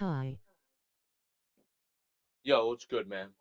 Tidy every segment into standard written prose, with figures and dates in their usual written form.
Hi. Yo, what's good, man?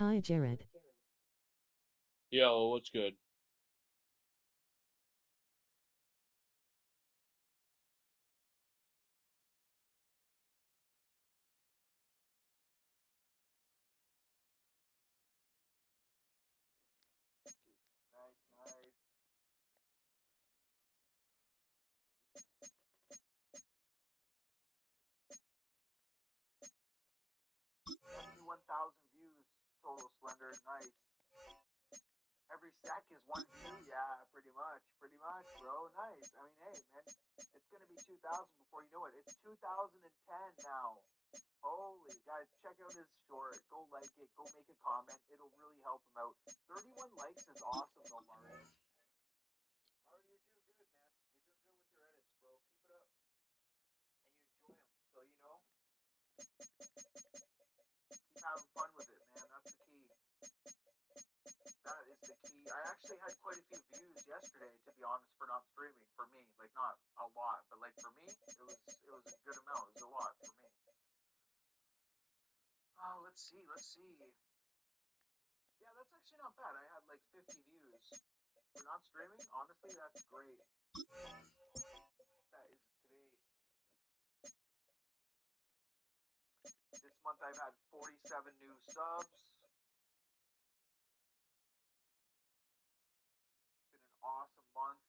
Hi, Jared. Yo, what's good? to be honest, for not streaming. For me, like not a lot, but like for me, it was a good amount. It was a lot for me. Oh, let's see, let's see. Yeah, that's actually not bad. I had like 50 views for not streaming. Honestly, that's great. That is great. This month I've had 47 new subs. It's been an awesome month.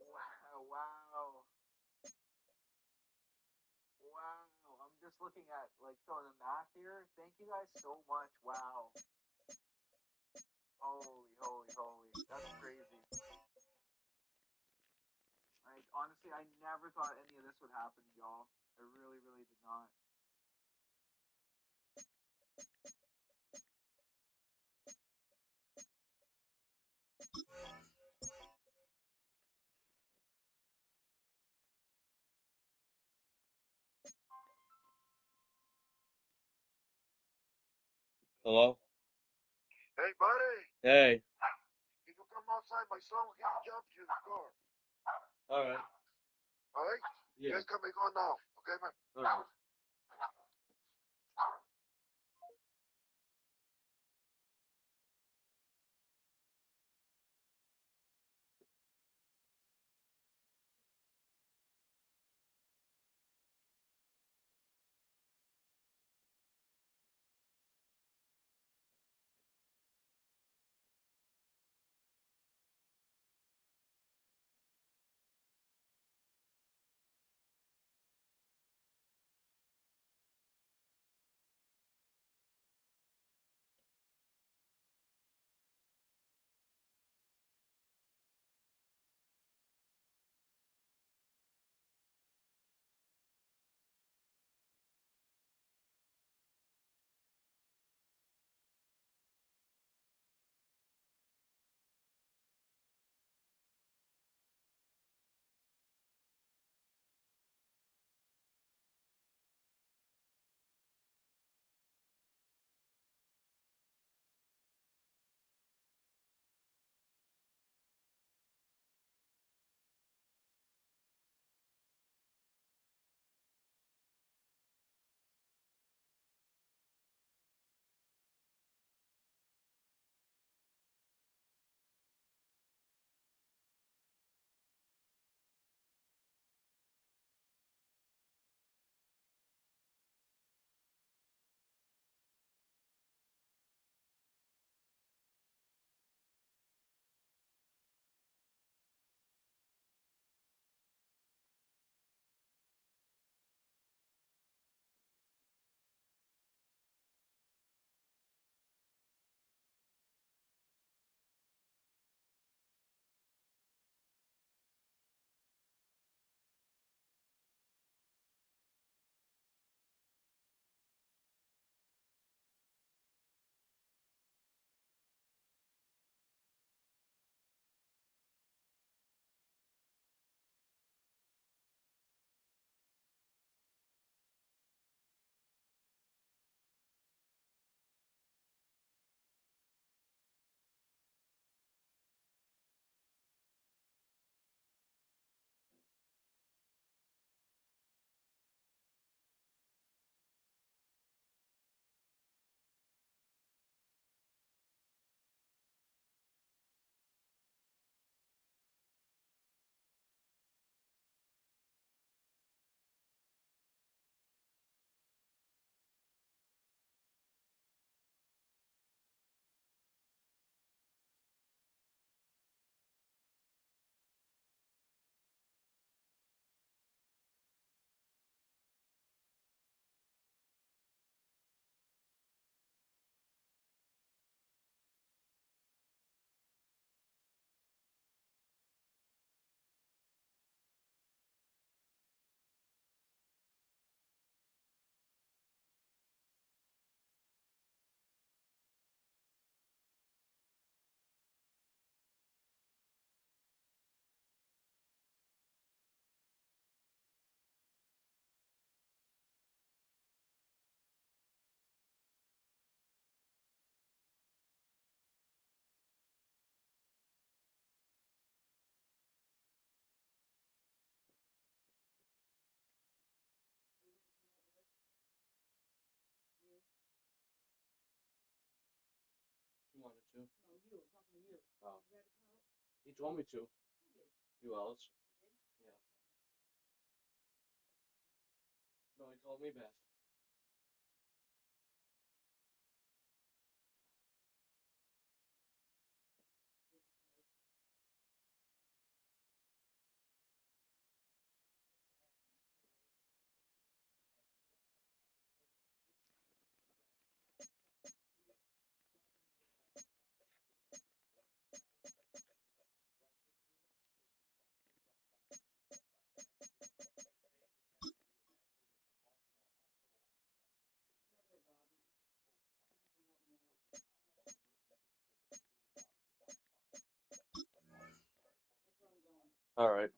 Wow, wow, wow. I'm just looking at like some of the math here. Thank you guys so much. Wow. Holy, holy, holy. That's crazy. Honestly, I never thought any of this would happen, y'all. I really, really did not. Hello? Hey, buddy, Hey. can you come outside? My son can't jump you in the car. All right. All right? Yeah. Guys, come on now. Okay, man? All right. to? Oh. He told me to. You else? Yeah. No, he called me back. All right.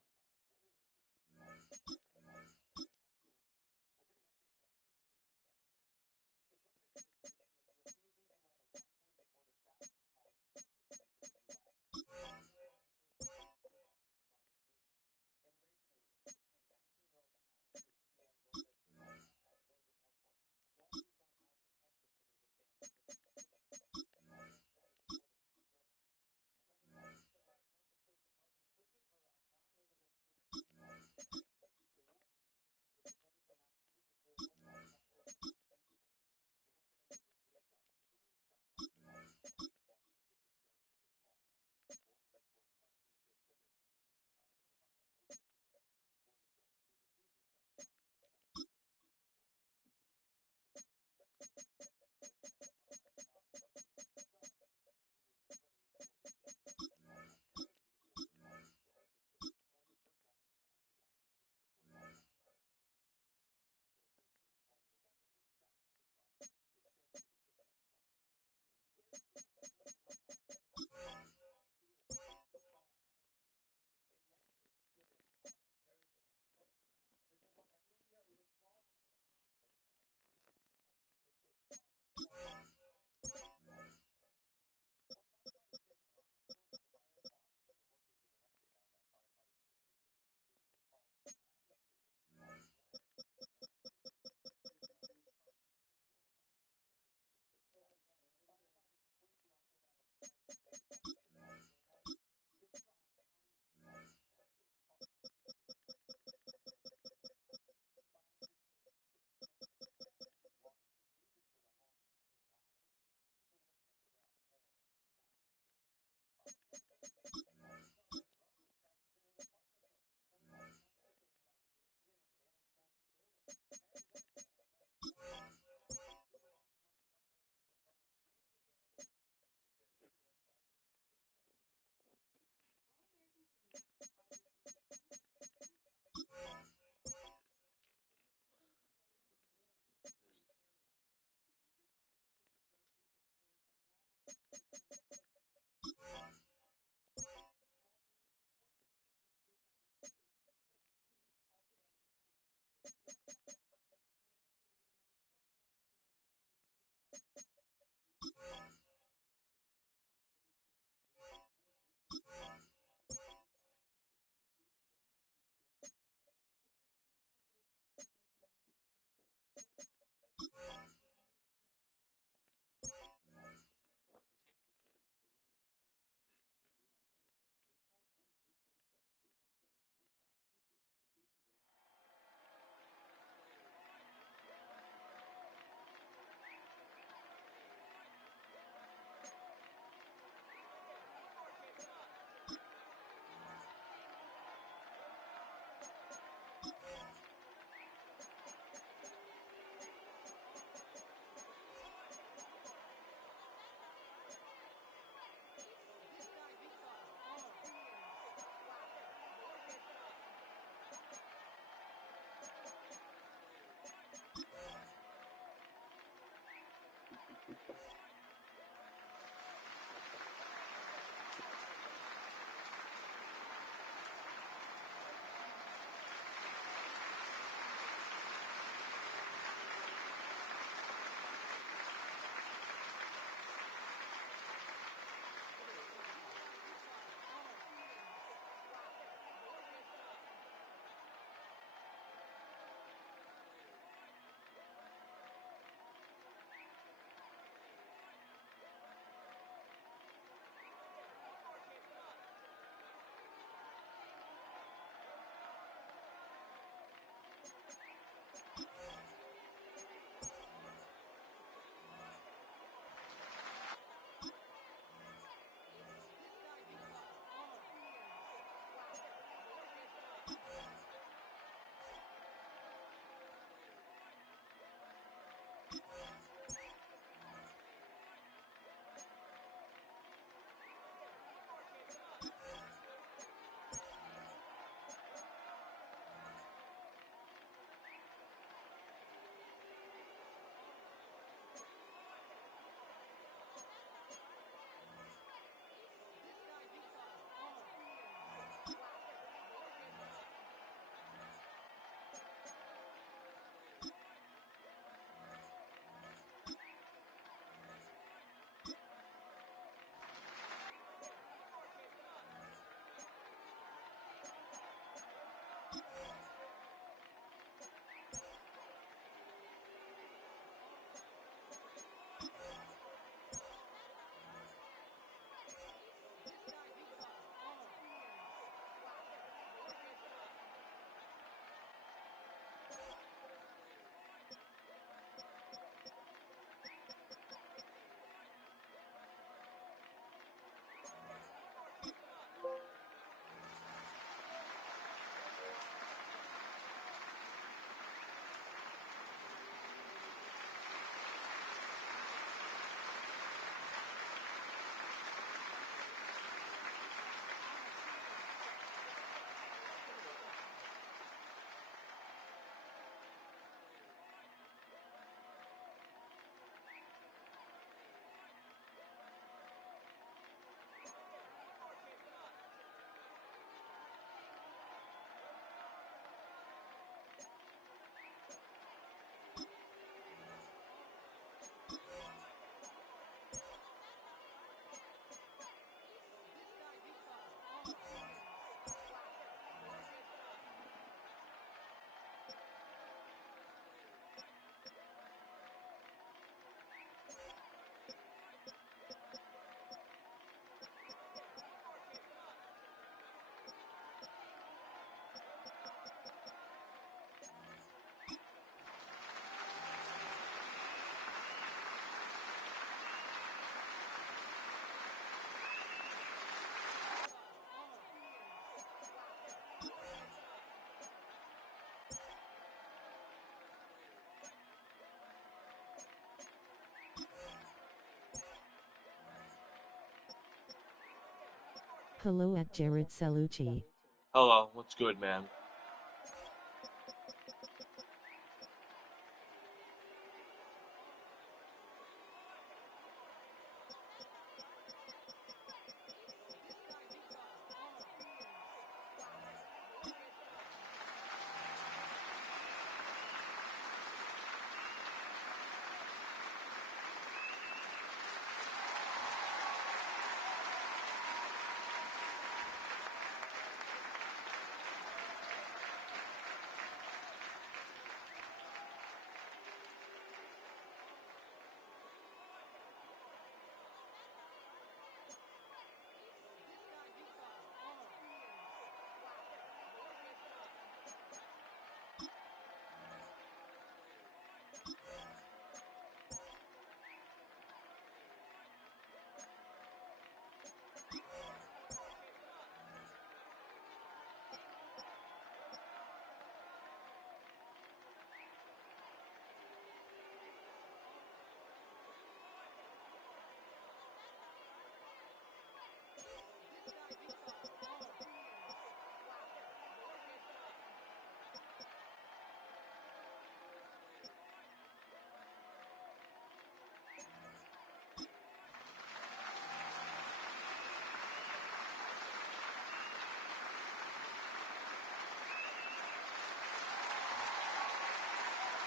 Hello at Jared Salucci. Hello, what's good, man?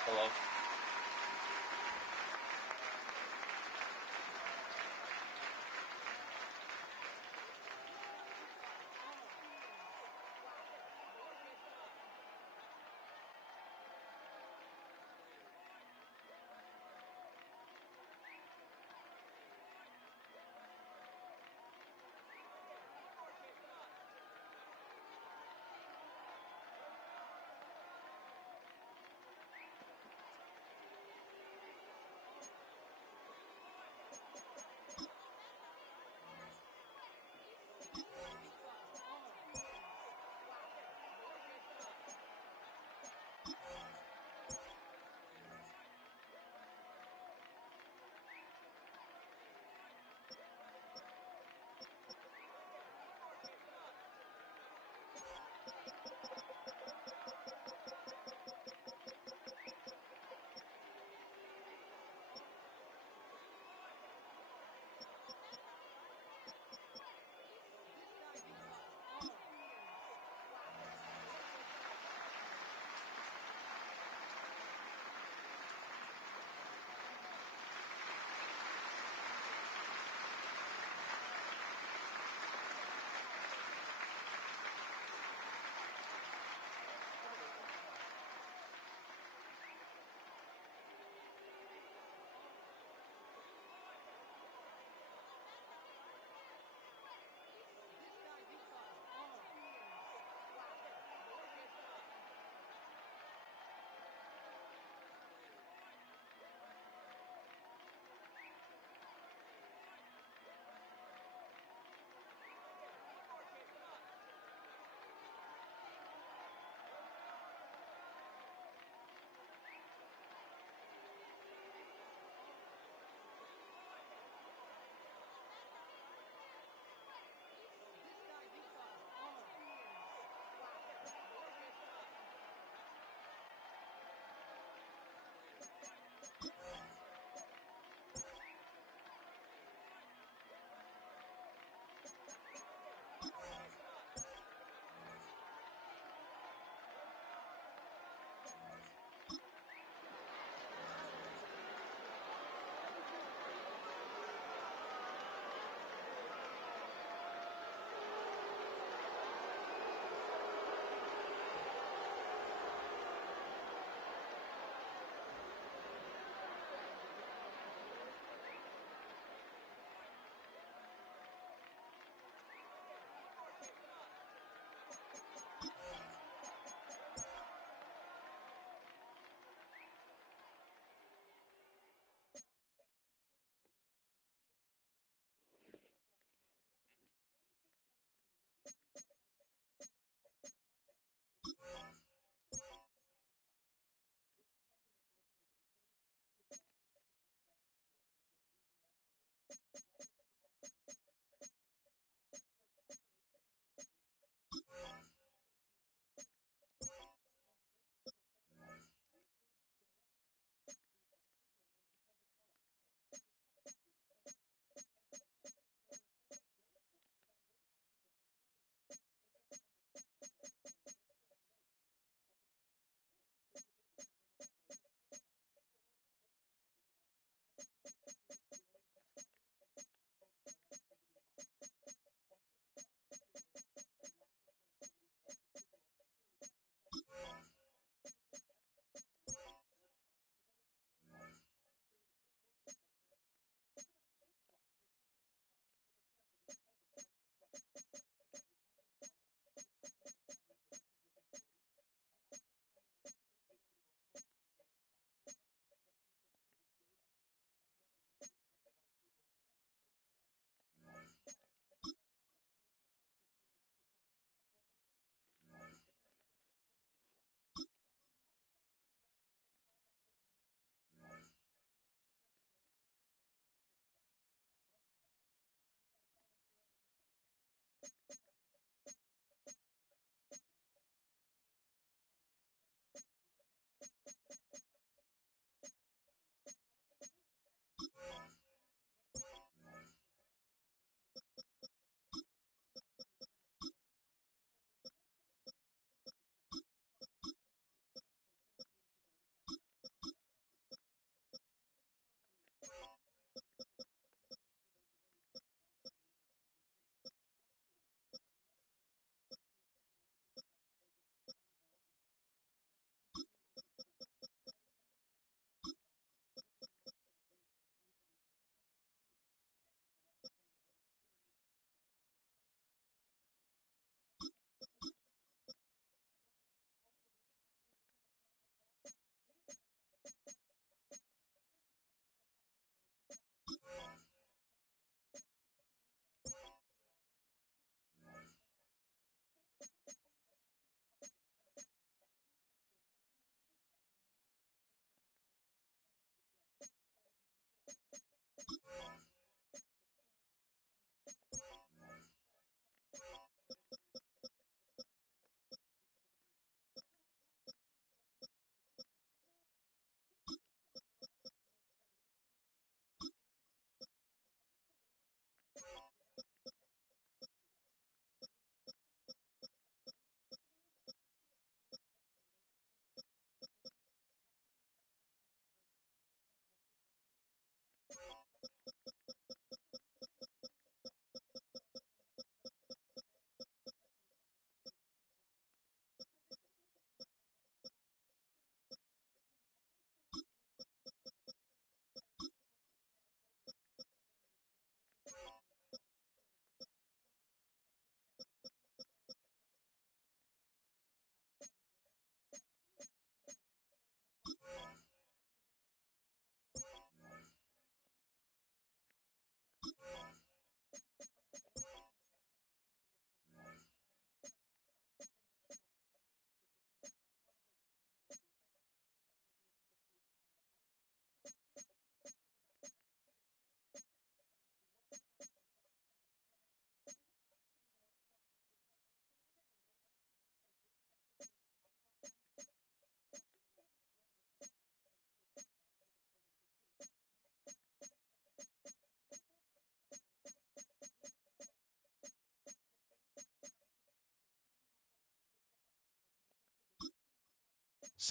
Hello?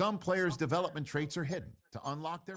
Some players' development traits are hidden to unlock their.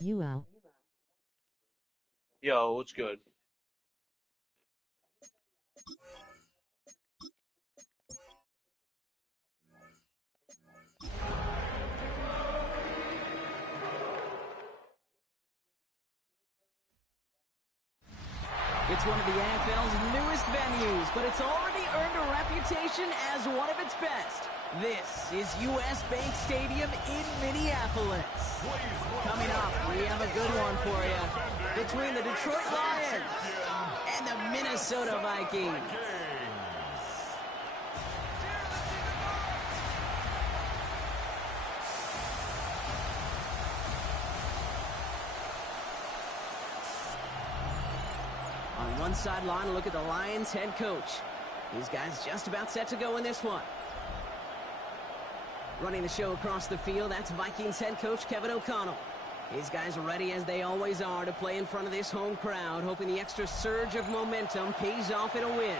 UL. Yo, what's good? It's one of the NFL's newest venues, but it's already earned a reputation as one of its best. This is US Bank Stadium in Minneapolis. Coming up, we have a good one for you. Between the Detroit Lions and the Minnesota Vikings. On one sideline, look at the Lions head coach. These guys just about set to go in this one. Running the show across the field, that's Vikings head coach Kevin O'Connell. These guys are ready, as they always are, to play in front of this home crowd, hoping the extra surge of momentum pays off in a win.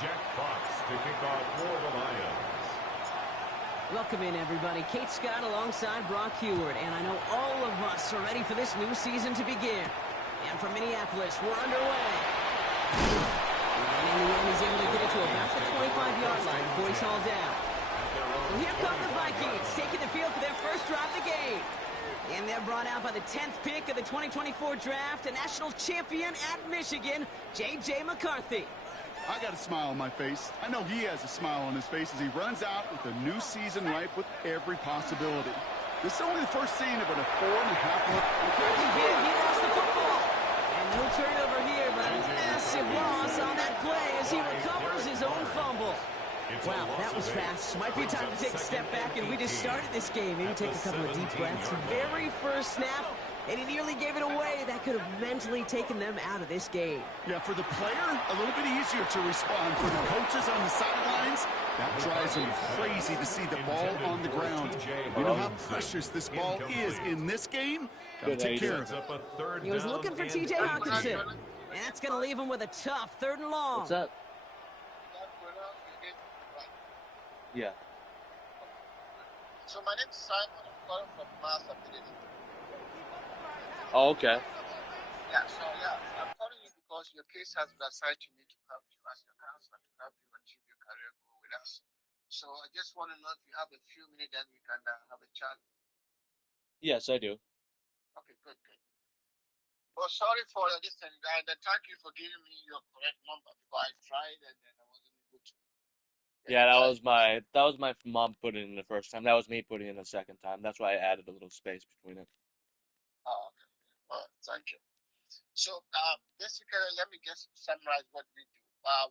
Jack Fox to kick off for the Lions. Welcome in, everybody. Kate Scott alongside Brock Heward, and I know all of us are ready for this new season to begin. And from Minneapolis, we're underway. And in the end, he's able to get it to about the 25-yard line before he's hauled down. Well, here come the Vikings, taking the field for their first drive of the game. And they're brought out by the 10th pick of the 2024 draft, a national champion at Michigan, J.J. McCarthy. I got a smile on my face. I know he has a smile on his face as he runs out with a new season ripe with every possibility. This is only the first scene of a 4.5-month... He lost the football. And no turnover here, but a massive loss on that play as he recovers his own fumble. Wow, that was fast. Might be time to take a step back, and we just started this game. Maybe take a couple of deep breaths. Very first snap, and he nearly gave it away. That could have mentally taken them out of this game. Yeah, for the player, a little bit easier to respond. For the coaches on the sidelines, that drives them crazy to see the ball on the ground. You know how precious this ball is in this game? Gotta take care of it. He was looking for T.J. Hawkinson, and that's going to leave him with a tough 3rd and long. What's up? Yeah. So my name's Simon. I'm calling from Mass Ability. Oh, okay. Yeah, I'm calling you because your case has been assigned to me to help you as your counselor to help you achieve your career goal with us. So I just want to know if you have a few minutes and we can have a chat. Yes, I do. Okay, good. Well, sorry for this and thank you for giving me your correct number because I tried and then I wasn't able to. Yeah, that was my mom putting in the first time. That was me putting in the second time. That's why I added a little space between it. Oh, okay. Well, thank you. So, basically, let me just summarize what we do.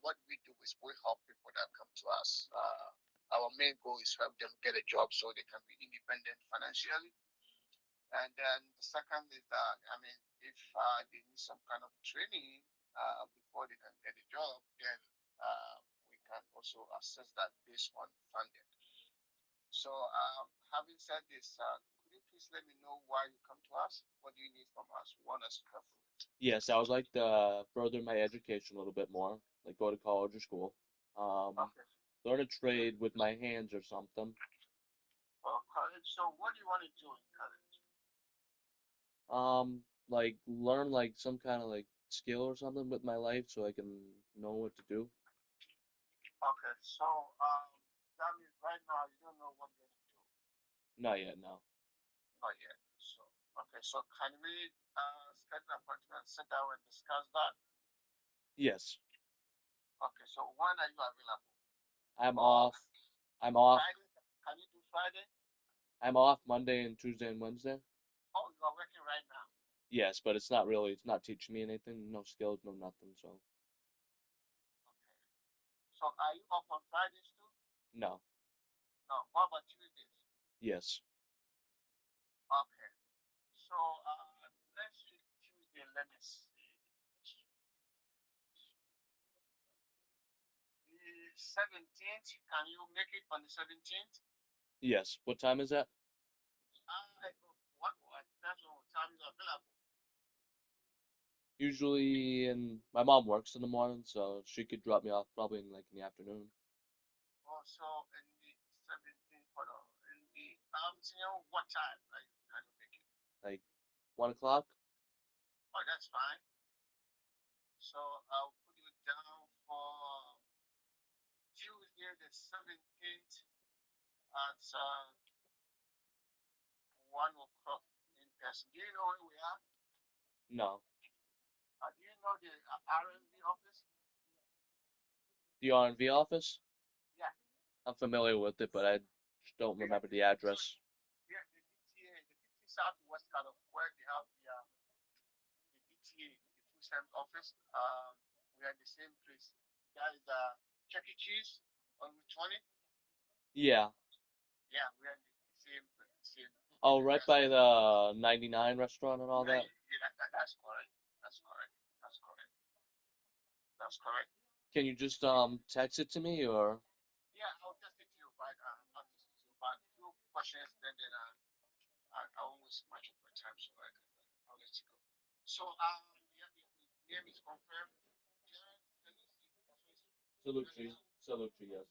What we do is we help people that come to us. Our main goal is help them get a job so they can be independent financially. And then the second is that, if they need some kind of training before they can get a job, then we can also assess that based on funding. So, having said this, could you please let me know why you come to us? What do you need from us? You want us to help you with? Yes, I would like to further my education a little bit more, like go to college or school. Okay. Learn a trade with my hands or something. Well, college. So, what do you want to do in college? Like learn like some kind of like skill or something with my life so I can know what to do. Okay. So, that means right now you don't know what you're going to do. Not yet, no. Not yet. So, okay. So, can we schedule an appointment, sit down, and discuss that? Yes, Okay. So, when are you available? I'm off. I'm off. Friday? Can you do Friday? I'm off Monday and Tuesday and Wednesday. Oh, you are working right now. Yes, but it's not teaching me anything, no skills, no nothing, so Okay. So, are you off on Fridays too? no. No. What about Tuesdays? Yes. Okay. So, next week, Tuesday, let me see. The 17th, can you make it on the 17th? Yes. What time is that? What time is available? Usually my mom works in the morning, so she could drop me off probably in the afternoon. Also, in the 17th, hold on. In the afternoon, what time can you make it? Like 1 o'clock? Oh, that's fine. So, I'll put you down for Tuesday, the 17th at 1 o'clock in person. Do you know where we are? No. Do you know the R&B office? The R&V office? Yeah. I'm familiar with it, but I just don't remember the address. Yeah, the DTA, the 50 Southwest kind of where they have the DTA, the food stamp office. We are in the same place. That is Chuck E. Cheese on Route 20. Yeah. Yeah, we are in the same. Oh, right by the 99 restaurant and all that? Yeah, that's correct. That's correct. Can you just text it to me or? Yeah, I'll test it to you, but I'll test it to you. But a few questions, then I won't waste much of my time, so I'll let you go. So, your name is confirmed. Salute to you. Salute to you, yes.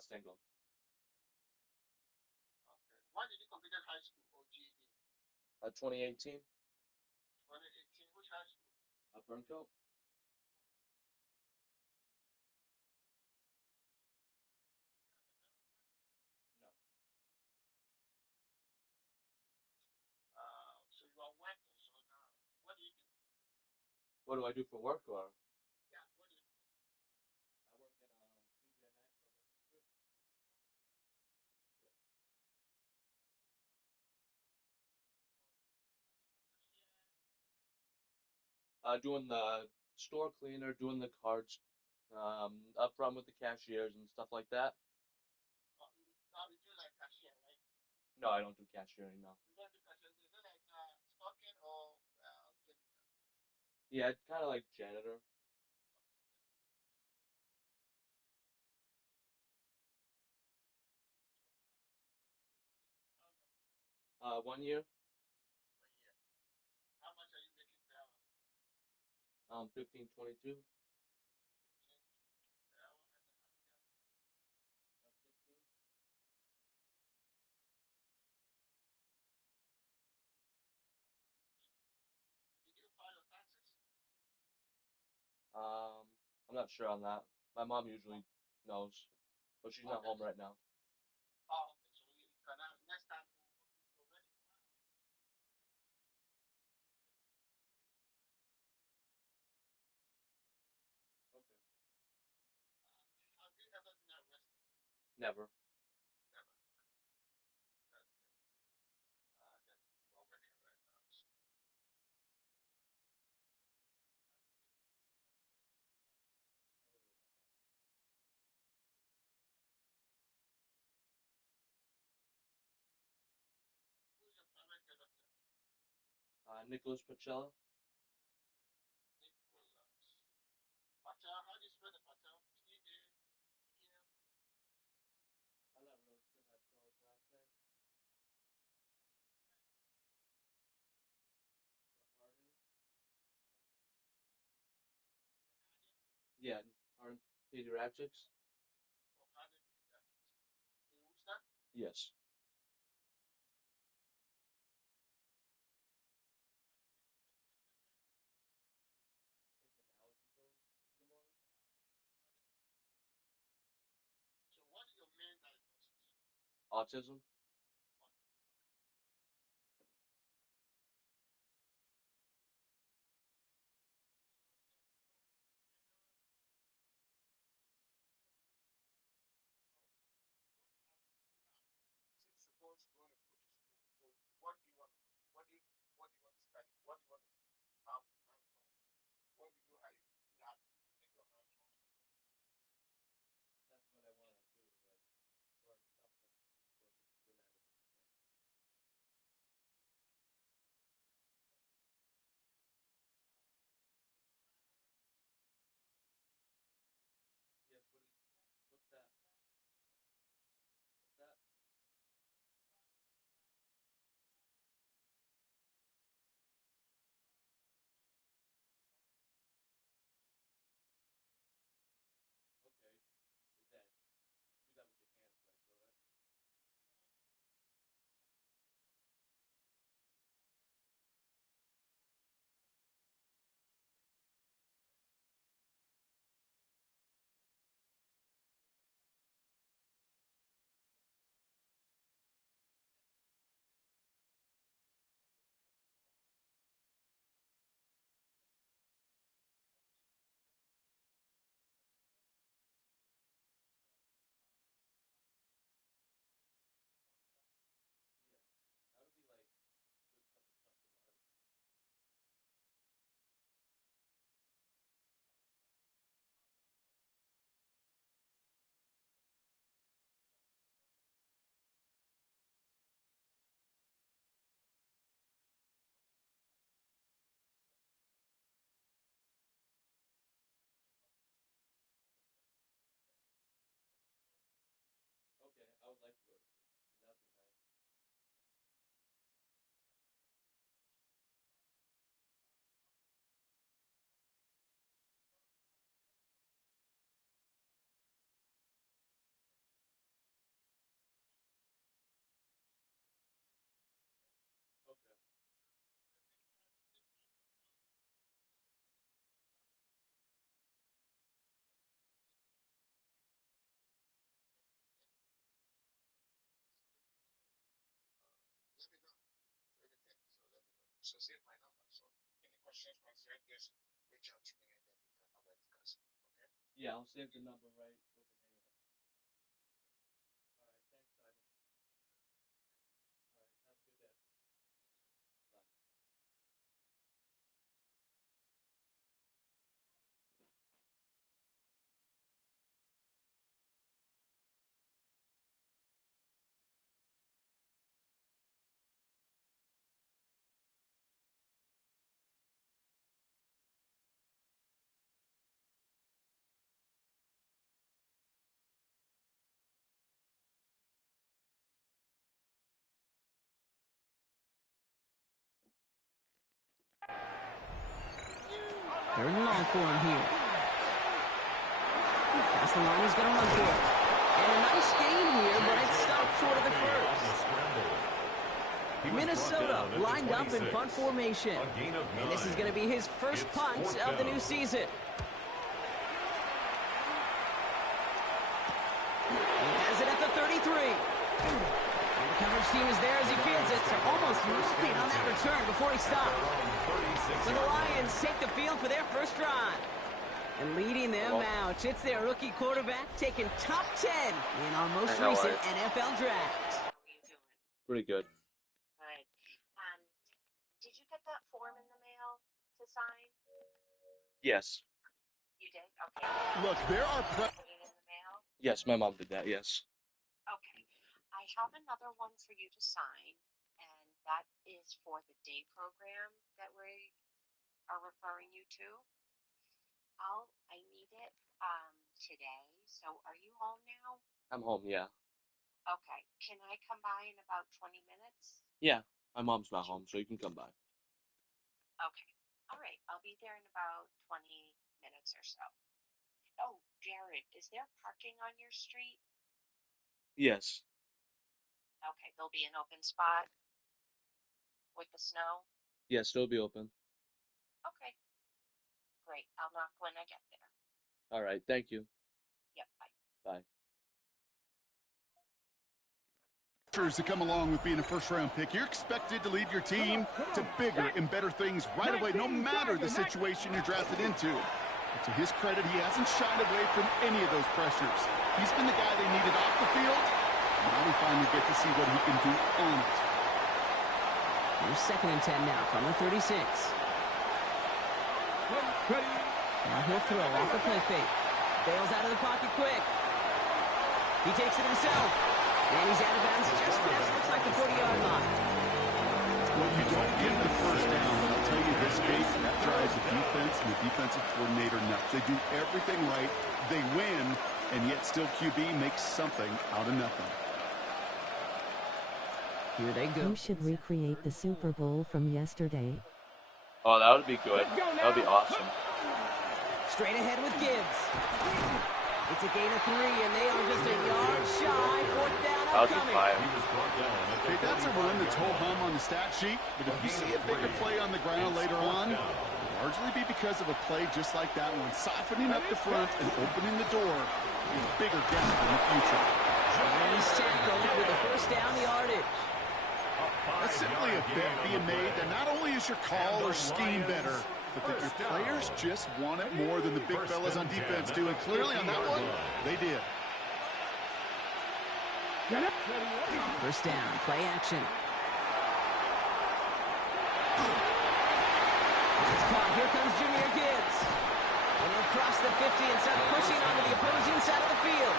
Single. Okay. When did you complete high school or GED? 2018. 2018. Which high school? Burncoat. No. So you are working. So now, what do you do? What do I do for work, or? Yeah, what do you do? I work in TJ Maxx or Liquor Strip. Doing the store cleaner, doing the cards, up front with the cashiers and stuff like that. Now you do like cashier, right? No, I don't do cashiering now. You don't do cashier. Is it like stocking or janitor? Yeah, kind of like janitor. How long? 1 year. 1 year. How much are you making per hour? 15, 22. 15, 22 per hour. And then how many hours? 16. Did you file your taxes? I'm not sure on that. My mom usually knows, but she's not Okay. home right now. Oh, okay. So you can next time you already file. Okay. Have you ever been arrested? Never. Never. That's good. That you are working right now. So, who's your primary care doctor? Nicholas Pacella. Nicholas. Patel. How do you spell the Patel? P-A-T-E-L. I'm not really sure how to spell his last name. Harden. Yeah, Harden Pediatrics. Or Harden Pediatrics. In Worcester? Yes. Taking allergy pills in the morning. So what is your main diagnosis? Autism. Since suppose you want to go to school, so what do you want to go to? What do you want to study? What do you want to have hands on? What do you have in your hands on? That's what I want to do. Like learn something. So save my number. So any questions once you just reach out to me and then we can have a discussion. Okay? Yeah, I'll save the number right with the name. All right, thanks, Simon. All right, have a good day. Bye. Third and long for him here. Past the line, he's going to run for it. And a nice gain here, but it stopped short of the first. Minnesota lined up in punt formation. And this is going to be his first punt of the new season. He has it at the 33. And the coverage team is there as he fields it. So almost nothing on that return before he stopped. So the Lions take the field for their first drive. And leading them out, it's their rookie quarterback taking top 10 in our most recent NFL draft. How are you doing? Pretty good. Good. Did you get that form in the mail to sign? Yes. You did? Okay. Look, there are Put it in the mail? Yes, my mom did that, yes. Okay. I have another one for you to sign, and that is for the day program that we are referring you to. I need it today. So are you home now? I'm home, yeah. Okay. Can I come by in about 20 minutes? Yeah, my mom's not home, so you can come by. Okay. All right. I'll be there in about 20 minutes or so. Oh, Jared, is there parking on your street? Yes. Okay. There'll be an open spot with the snow? Yes, it'll be open. Okay. Great. I'll knock when I get there. All right, thank you. Yep. Bye. Bye. That come along with being a first-round pick. You're expected to lead your team to bigger and better things right away, no matter the situation you're drafted into. But to his credit, he hasn't shied away from any of those pressures. He's been the guy they needed off the field. Now we finally get to see what he can do on it. Here's 2nd and 10 now from the 36. Now he'll throw off the play fake. Bails out of the pocket quick. He takes it himself. And he's out of bounds just past, looks like the 40-yard line. Well, you don't get the first down. I'll tell you this, Kate, that drives the defense and the defensive coordinator nuts. They do everything right. They win, and yet still QB makes something out of nothing. Here they go. You should recreate the Super Bowl from yesterday. Oh, that would be good. That would be awesome. Straight ahead with Gibbs. It's a gain of 3, and they are just a yard shy. 4th down upcoming. Okay, that's a run that's ho-hum on the stat sheet, but if you see a bigger play on the ground later on, it'll largely be because of a play just like that one, softening up the front and opening the door to a bigger gap in the future. And he's tackled with a first down yardage. That's simply a bet being made that not only is your call or scheme better, but that your players just want it more than the big fellas on defense do. And clearly on that one, they did. First down, play action. It's caught. Here comes Jahmyr Gibbs. And he'll cross the 50 and start pushing onto the opposing side of the field.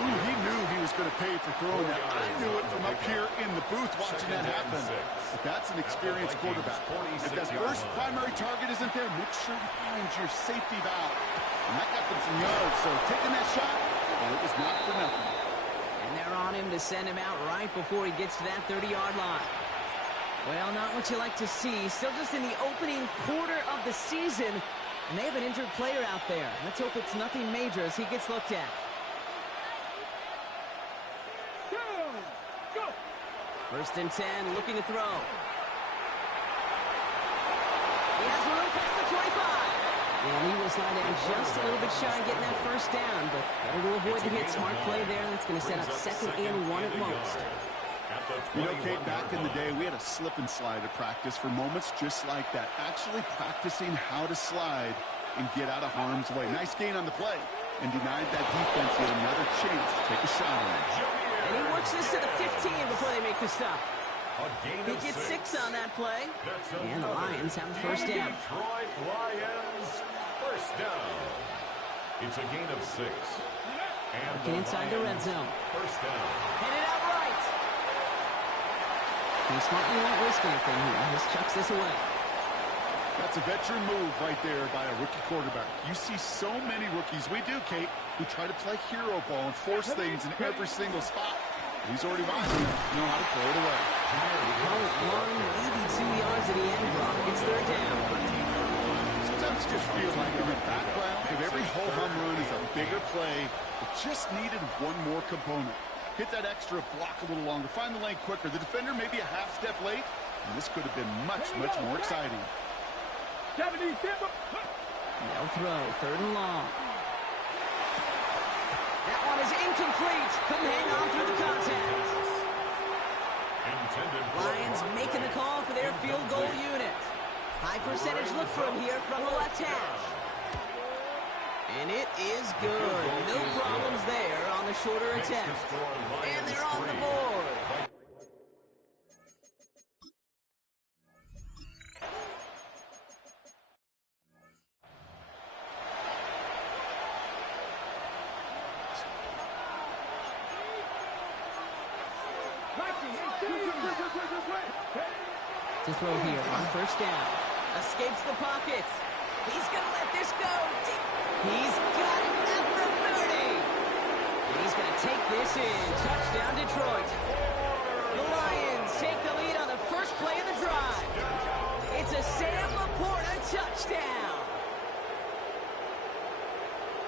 Ooh, he knew he was going to pay for throwing that. I knew it from up here in the booth watching that happen. But that's an experienced quarterback. If that first primary target isn't there, make sure you find your safety valve. And that got them some yards, so taking that shot, well, it was not for nothing. And they're on him to send him out right before he gets to that 30-yard line. Well, not what you like to see. Still just in the opening quarter of the season, and they have an injured player out there. Let's hope it's nothing major as he gets looked at. First and 10, looking to throw. He has room past the 25. And he will slide down just a little bit shy of getting that first down, but better to avoid the hit. Smart play there, and it's going to set up 2nd and 1 at most. You know, Kate, back in the day, we had a slip and slide at practice for moments just like that. Actually practicing how to slide and get out of harm's way. Nice gain on the play and denied that defense yet another chance to take a shot on it. And he works this to the 15 before they make the stop. He gets 6 on that play. And the Lions have a first down. Detroit Lions, first down. It's a gain of 6. And working inside the red zone. First down. Headed out right. He smartly won't risk anything here. Just chucks this away. That's a veteran move right there by a rookie quarterback. You see so many rookies, we do, Kate, who try to play hero ball and force things in every single spot. He's already wise enough to know how to throw it away. Call it 1, maybe 2 yards at the end, Brock. It's third down. Sometimes it just feels like in the background of every ho-hum run is a bigger play. It just needed one more component. Hit that extra block a little longer. Find the lane quicker. The defender may be a half step late, and this could have been much, much more exciting. They'll throw, third and long. That one is incomplete. Couldn't hang on through the contact. Lions making the call for their field goal unit. High percentage look for him here from the left hash. And it is good. No problems there on the shorter attempt. And they're on the board. To throw here on first down. Escapes the pocket. He's going to let this go. He's got it at the 30. And he's going to take this in. Touchdown, Detroit. The Lions take the lead on the first play of the drive. It's a Sam Laporta touchdown.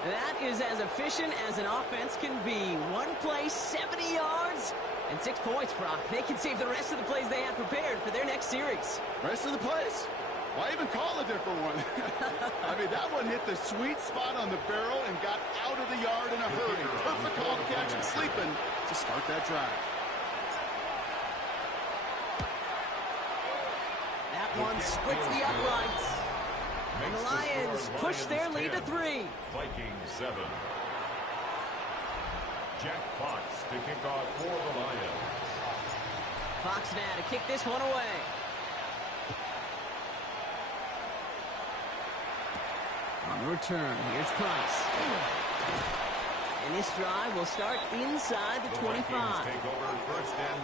That is as efficient as an offense can be. One play, 70 yards, and 6 points, Brock. They can save the rest of the plays they have prepared for their next series. Rest of the plays? Why even call a different one? I mean, that one hit the sweet spot on the barrel and got out of the yard in a hurry. Perfect call to catch and sleeping to start that drive. That one splits the uprights. And the Lions push their lead to 3. Vikings 7. Jack Fox to kick off for the Lions. Fox now to kick this one away. On the return, here's Price. And this drive will start inside the 25.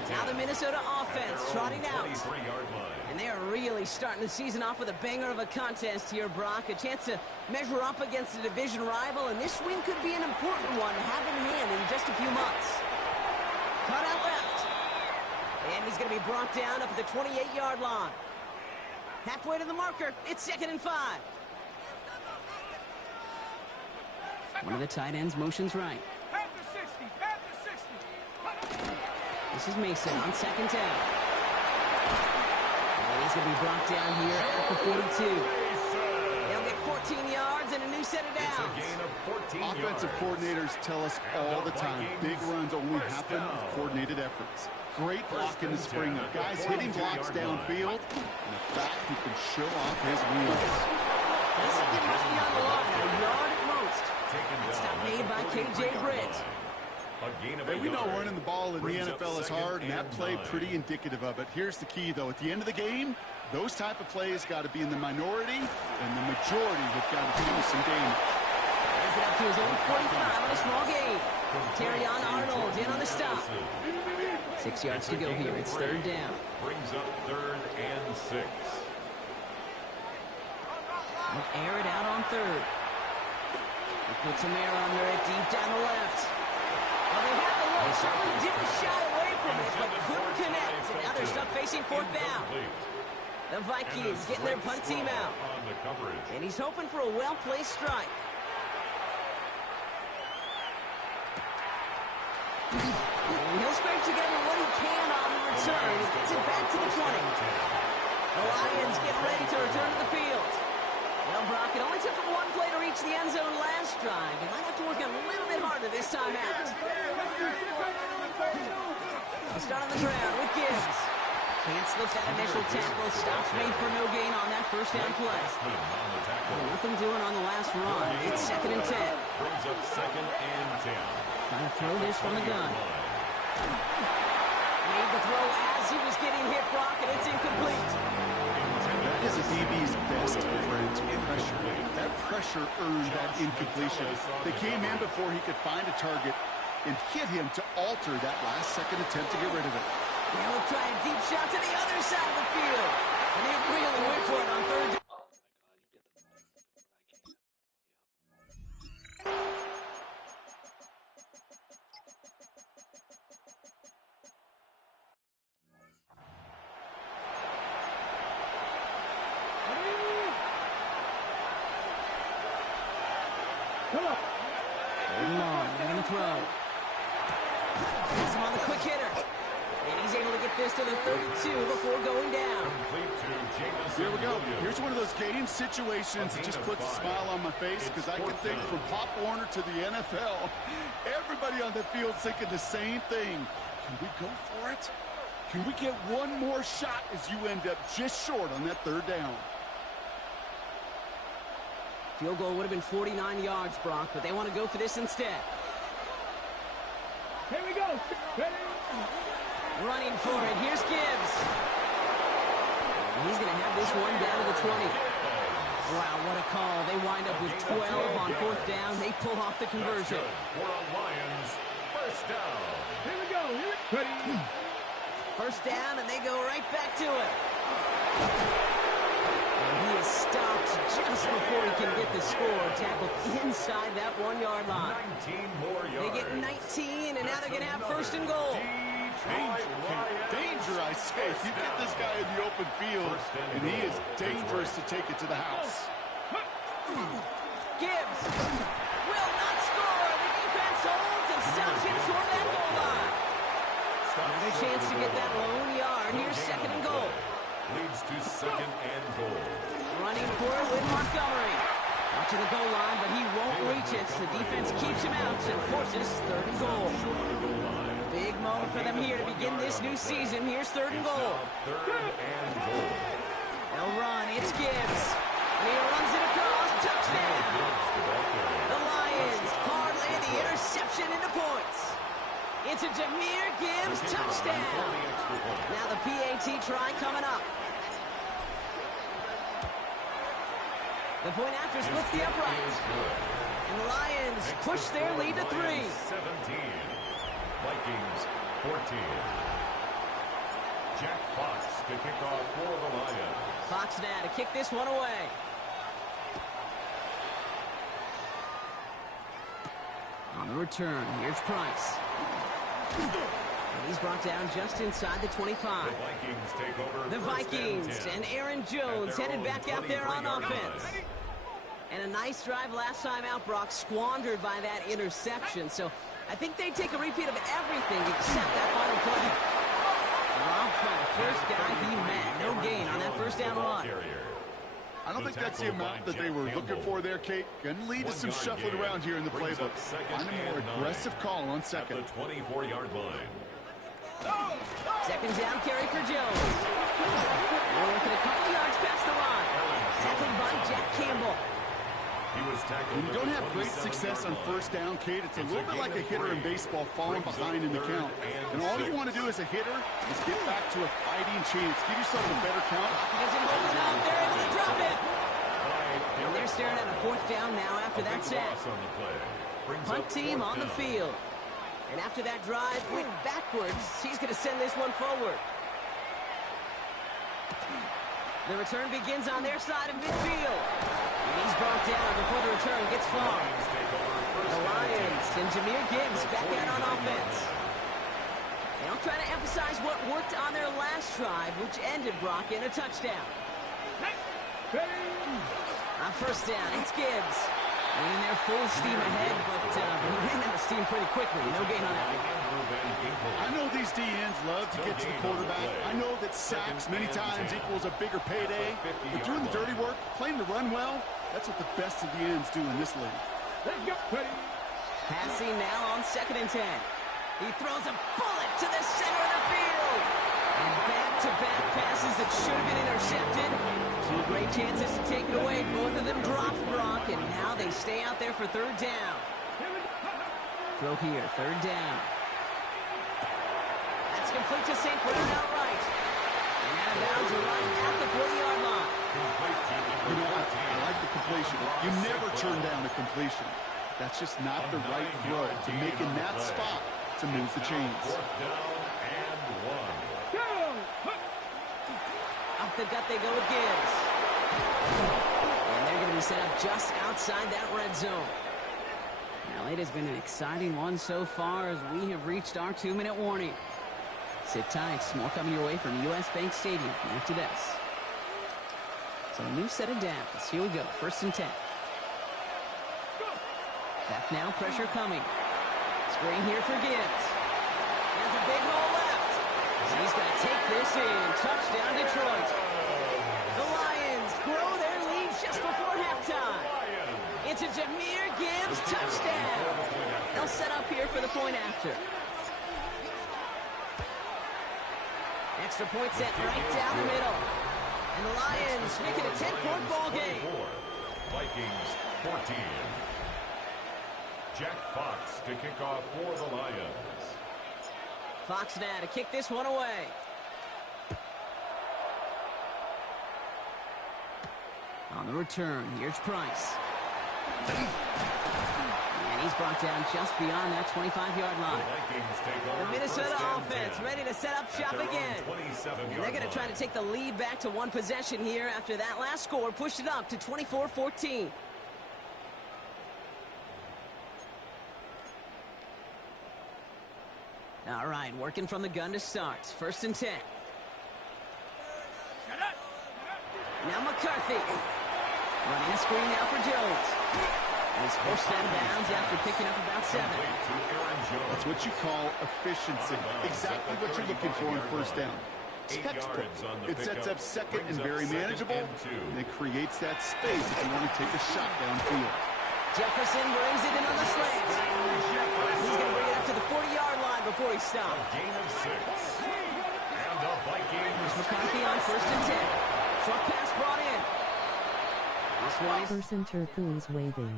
Now the Minnesota offense trotting out. And they are really starting the season off with a banger of a contest here, Brock. A chance to measure up against a division rival, and this win could be an important one to have in hand in just a few months. Cut out left. And he's going to be brought down up at the 28-yard line. Halfway to the marker, it's 2nd and 5. One of the tight ends motions right. This is Mason on 2nd down. And he's going to be brought down here at the 42. They'll get 14 yards and a new set of downs. Offensive coordinators tell us all the time, big runs only happen with coordinated efforts. Great block in the spring of guys hitting blocks downfield, and a back who can show off his wheels. This is getting us beyond the line, a yard at most. Stop made by KJ Britt. Hey, we know running the ball in the NFL is hard, and that play pretty indicative of it. Here's the key, though. At the end of the game, those type of plays got to be in the minority, and the majority have got to do some damage. Is it up to his own 45 on a small gain. Terrion Arnold in on the stop. 6 yards to go here. It's 3rd down. Brings up 3rd and 6. They'll air it out on 3rd. They put Tamara under it deep down the left. Well, they had the look, certainly didn't shy away from it, but couldn't connect. And now they're stuck facing 4th down. The Vikings getting their punt team out. And he's hoping for a well-placed strike. And he'll scrape together what he can on the return. He gets it back to the 20. The Lions get ready to return to the field. Well, Brock, it only took them 1 play to reach the end zone last drive. They might have to work a little bit harder this time out. He's down on the ground with Gibbs. Can't slip that initial tackle. Stops made for no gain on that first down play. Nothing doing on the last run. It's 2nd and 10. Brings up 2nd and 10. Trying to throw this from the gun. Made the throw as he was getting hit, Brock, and it's incomplete. That is a DB's best friend, pressure. That pressure earned that incompletion. They came in before he could find a target and hit him to alter that last second attempt to get rid of it. Now we'll try a deep shot to the other side of the field. And they really went for it on 3rd down. Long, they're going to throw. Pass him on the quick hitter. And he's able to get this to the 32 before going down. Here we go. Here's one of those game situations that just puts a smile on my face because I can think from Pop Warner to the NFL. Everybody on the field thinking the same thing. Can we go for it? Can we get one more shot as you end up just short on that 3rd down? Field goal would have been 49 yards, Brock, but they want to go for this instead. Here we go. Ready? Running for it. Here's Gibbs. He's going to have this one down to the 20. Wow, what a call. They wind up with 12 on 4th down. They pull off the conversion. For a Lions first down. Here we go. Ready? First down, and they go right back to it. And he is stopped just before he can get the score. Tackled inside that 1-yard line. 19 more yards. They get 19, and now they're going to have 1st and goal. Danger, I say. You get this guy in the open field, and he is dangerous to take it to the house. Gibbs will not score. The defense holds and stops him short of that goal line. Another chance to get that lone yard. Here's 2nd and goal. Leads to 2nd and goal. Running for it with Montgomery. Up to the goal line, but he won't reach it. The defense keeps him out and forces 3rd and goal. Big moment for them here to begin this new season. Here's 3rd and goal. 3rd and goal. They'll run. It's Gibbs. And he runs it across. Touchdown. The Lions parlay the interception into points. It's a Jahmyr Gibbs touchdown. Now the PAT try coming up. The point after splits the uprights. And the Lions push their lead to 3. 17. Vikings 14. Jack Fox to kick off for the Lions. Fox now to kick this one away. On the return, here's Price. And he's brought down just inside the 25. The Vikings take over. The Vikings and Aaron Jones headed back out there on offense. And a nice drive last time out, Brock, squandered by that interception. So I think they take a repeat of everything except that final play. Robbed by the first guy he met. No gain on that first down run. I don't think that's the amount that they were looking for there, Kate. Going to lead to some shuffling around here in the playbook. Find a more aggressive call on 2nd. The 24-yard line. 2nd down carry for Jones. They're working a couple yards past the line. Tackled by Jack Campbell. When you don't have great success on 1st down, Kate, it's a little bit like a hitter in baseball falling behind in the count. And all you want to do as a hitter is get back to a fighting chance. Give yourself a better count. Gives him holding up. They're able to drop it. And they're staring at a 4th down now after that set. Punt team on the field. And after that drive went backwards, he's going to send this one forward. The return begins on their side of midfield. And he's brought down before the return gets far. The Lions and Jahmyr Gibbs back out on offense. They'll try to emphasize what worked on their last drive, which ended, Brock, in a touchdown. On 1st down, it's Gibbs. Running their full steam ahead, but he ran out of steam pretty quickly. No gain on that one. I know these DNs love to get to the quarterback. I know that sacks many times equals a bigger payday. But doing the dirty work, playing the run well, that's what the best of the ends do in this league. Passing now on 2nd and 10. He throws a bullet to the center of the field. And back-to-back passes that should have been intercepted. Two great chances to take it away. Both of them dropped, Brock, and now they stay out there for third down. Throw here, third down. That's complete to St. Brown outright. And out of bounds right at the 40-yard line. You know what? I like the completion. You never turn down a completion. That's just not the right throw to make in that spot to move the chains. Off the gut they go with Gibbs. And they're going to be set up just outside that red zone. Now, it has been an exciting one so far as we have reached our 2-minute warning. Sit tight. More coming your way from US Bank Stadium after this. So a new set of downs. Here we go. 1st and 10. Back now. Pressure coming. Screen here for Gibbs. Has a big hole left. He's going to take this in. Touchdown, Detroit. The Lions grow their lead just before halftime. It's a Jahmyr Gibbs touchdown. They'll set up here for the point after. Extra point set right down the middle. And the Lions make it a 10-point ball game. Vikings 14. Jack Fox to kick off for the Lions. Fox now to kick this one away. On the return, here's Price. And he's brought down just beyond that 25-yard line. The Minnesota offense ready to set up shop again. And they're going to try to take the lead back to one possession here after that last score pushed it up to 24-14. All right, working from the gun to start. 1st and 10. Now McCarthy. Running a screen now for Jones. And he's forced out of bounds after picking up about 7. That's what you call efficiency. Exactly what you're looking for in 1st down. Textbook. It sets up 2nd and very manageable, and it creates that space if you want to take a shot downfield. Jefferson brings it in on the slant. He's going to bring it up to the 40-yard line before he stops. Gain of 6. And the Vikings. Here's McCarthy on 1st and 10. Short pass brought in. This one is... Person Turquoise waving.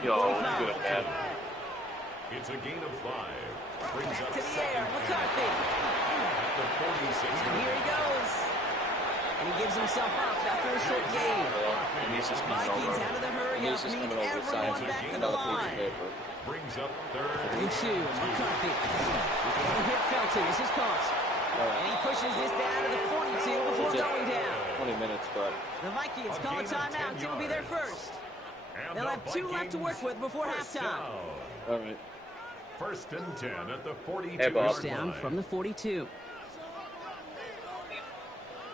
Yo, good at that. It's a gain of 5. Brings Back up to the air. McCarthy. At the 46. And here he goes. And he gives himself up after a short gain. Vikings out of the hurry up. Need everyone back to the line. Brings up 3rd. 32. McCarthy. And hit Felton. This is cost. And he pushes this down to the 42 before going down. 20 minutes, but... The Vikings call a timeout. It will be their first. They'll have 2 left to work with before halftime. All right. 1st and 10 at the 42. Hey, Bob. First down from the 42.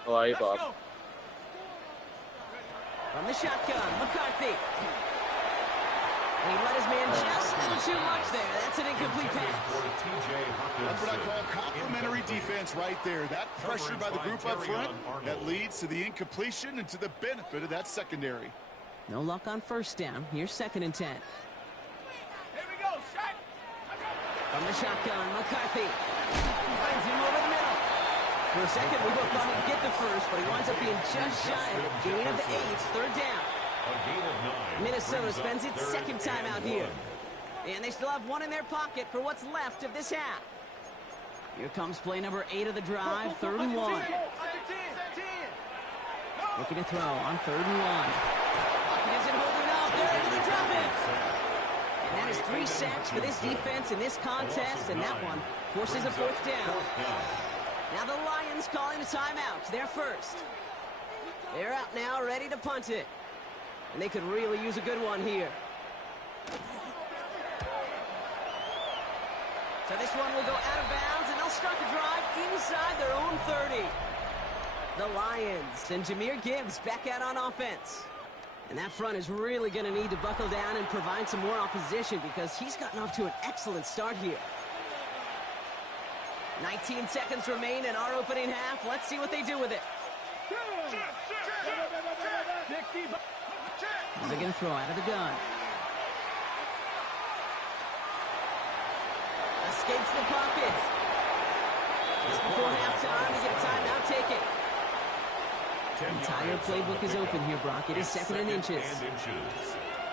How are you, Bob? From the shotgun, McCarthy. And he let his man just a little too much there. That's an incomplete pass. That's what I call complimentary defense right there. That pressure by the group up front, that leads to the incompletion and to the benefit of that secondary. No luck on 1st down. Here's 2nd and 10. Here we go, shot. From the shotgun, McCarthy. Finds him over the middle. For a second, we both thought he'd get the first, but he winds up being just shy of a gain of 8. 3rd down. Minnesota spends its 2nd time out here. And they still have 1 in their pocket for what's left of this half. Here comes play number 8 of the drive, 3rd and 1. Looking to throw on 3rd and 1. Lockett isn't holding up. They're able to drop it. And that is 3 sacks for this defense in this contest, and that one forces a 4th down. Now the Lions calling a timeout. They're first. They're out now, ready to punt it. And they could really use a good one here. So this one will go out of bounds, and they'll start the drive inside their own 30. The Lions and Jahmyr Gibbs back out on offense. And that front is really going to need to buckle down and provide some more opposition because he's gotten off to an excellent start here. 19 seconds remain in our opening half. Let's see what they do with it. They're going to throw out of the gun. Escapes the pocket. Just before halftime, we get a timeout taken. The entire playbook is open here, Brock. It is second and inches.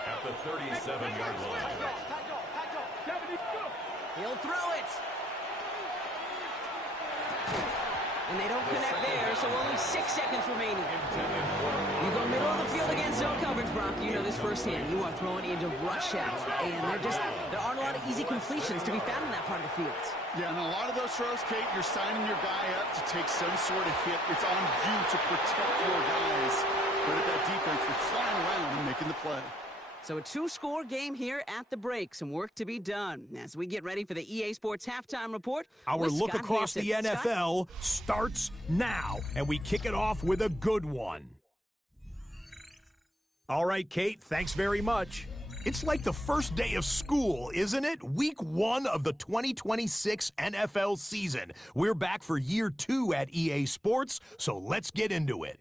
At the 37-yard line. He'll throw it. And they don't connect there, so only 6 seconds remaining. You go middle of the field against zone coverage, Brock. You know this firsthand. You are throwing into rush hour, and there aren't a lot of easy completions to be found in that part of the field. Yeah, and a lot of those throws, Kate, you're signing your guy up to take some sort of hit. It's on you to protect your guys. But at that defense, they're flying around and making the play. So a 2-score game here at the break. Some work to be done as we get ready for the EA Sports Halftime Report. Our look across the NFL starts now, and we kick it off with a good one. All right, Kate, thanks very much. It's like the first day of school, isn't it? Week 1 of the 2026 NFL season. We're back for year 2 at EA Sports, so let's get into it.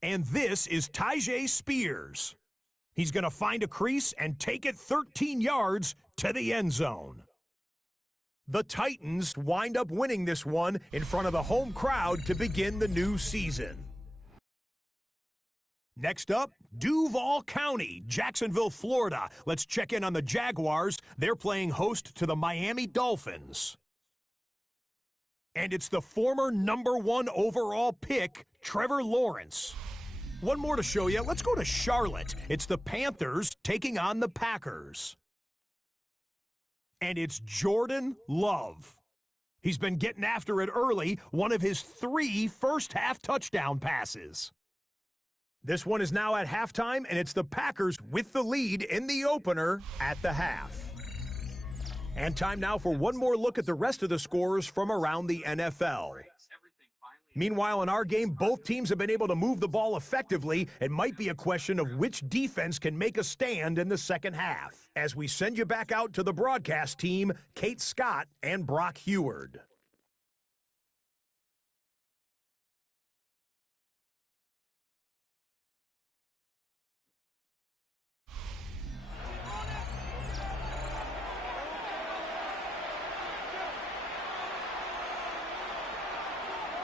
And this is Tyjae Spears. He's going to find a crease and take it 13 yards to the end zone. The Titans wind up winning this one in front of the home crowd to begin the new season. Next up, Duval County, Jacksonville, Florida. Let's check in on the Jaguars. They're playing host to the Miami Dolphins. And it's the former #1 overall pick, Trevor Lawrence. One more to show you. Let's go to Charlotte. It's the Panthers taking on the Packers. And it's Jordan Love. He's been getting after it early, one of his 3 first-half touchdown passes. This one is now at halftime, and it's the Packers with the lead in the opener at the half. And time now for one more look at the rest of the scores from around the NFL. Meanwhile, in our game, both teams have been able to move the ball effectively. It might be a question of which defense can make a stand in the second half. As we send you back out to the broadcast team, Kate Scott and Brock Heward.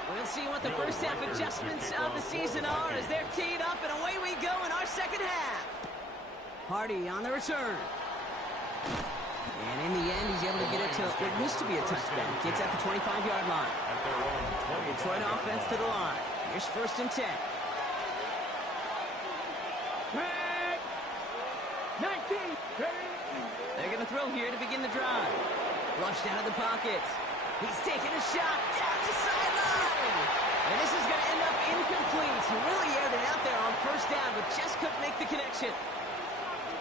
We'll see what the first half adjustments of the season are as they're teed up, and away we go in our second half. Hardy on the return. And in the end, he's able to get it to what used to be a touchback. Gets at the 25-yard line. Detroit offense to the line. Here's 1st and 10. 19. They're going to throw here to begin the drive. Flushed out of the pocket. He's taking a shot down the sideline. And this is going to end up incomplete. He really aired it out there on 1st down, but just couldn't make the connection.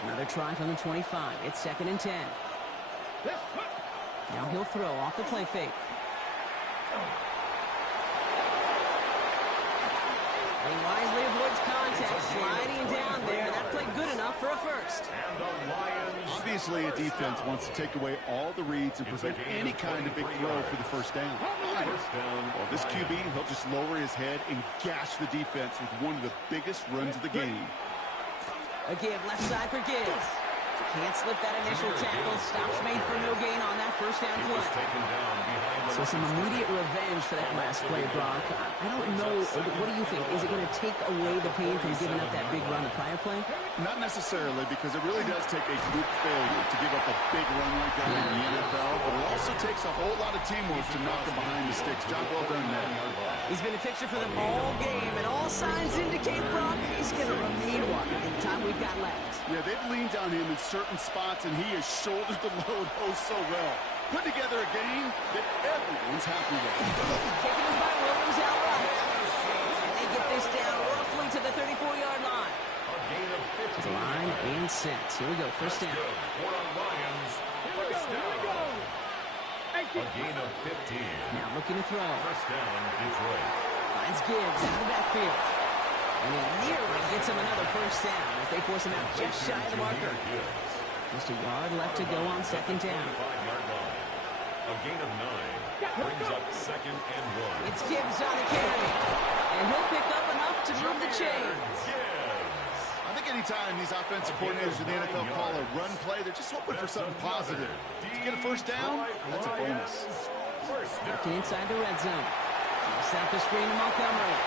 Another try from the 25. It's 2nd and 10. Now he'll throw off the play fake. He wisely avoids contact, sliding down there. That played good enough for a first. Obviously, a defense wants to take away all the reads and prevent any kind of big throw for the 1st down. Well, this QB, he'll just lower his head and gash the defense with one of the biggest runs of the game. A give left side for Gibbs. Can't slip that initial tackle. Stops made for no gain on that 1st down play. So some immediate revenge for that last play, Brock. I don't know. What do you think? Is it going to take away the pain from giving up that big run the prior play? Not necessarily, because it really does take a group failure to give up a big run like that in the NFL, but it also takes a whole lot of teamwork to knock them behind the sticks. Job well done there. He's been a fixture for them all game, and all signs indicate, Brock, he's going to remain one in the time we've got left. Yeah, they've leaned on him in certain spots, and he has shouldered the load so well. Put together a game that everyone's happy with. Taken in by Williams outright. And they get this down roughly to the 34-yard line. To the line and set. Here we go, 1st down. A gain of 15. Now looking to throw. 1st down, Detroit. Finds Gibbs out of the backfield. And he nearly gets him another 1st down as they force him out just shy of the marker. Just a yard left to go on 2nd down. A gain of 9 brings up 2nd and 1. It's Gibbs on the carry. And he'll pick up enough to move the chains. I think it anytime these offensive coordinators in the NFL call a run play, they're just hoping for something positive. To get a first down, that's a bonus. Looking inside the red zone. They'll set up the screen to Montgomery.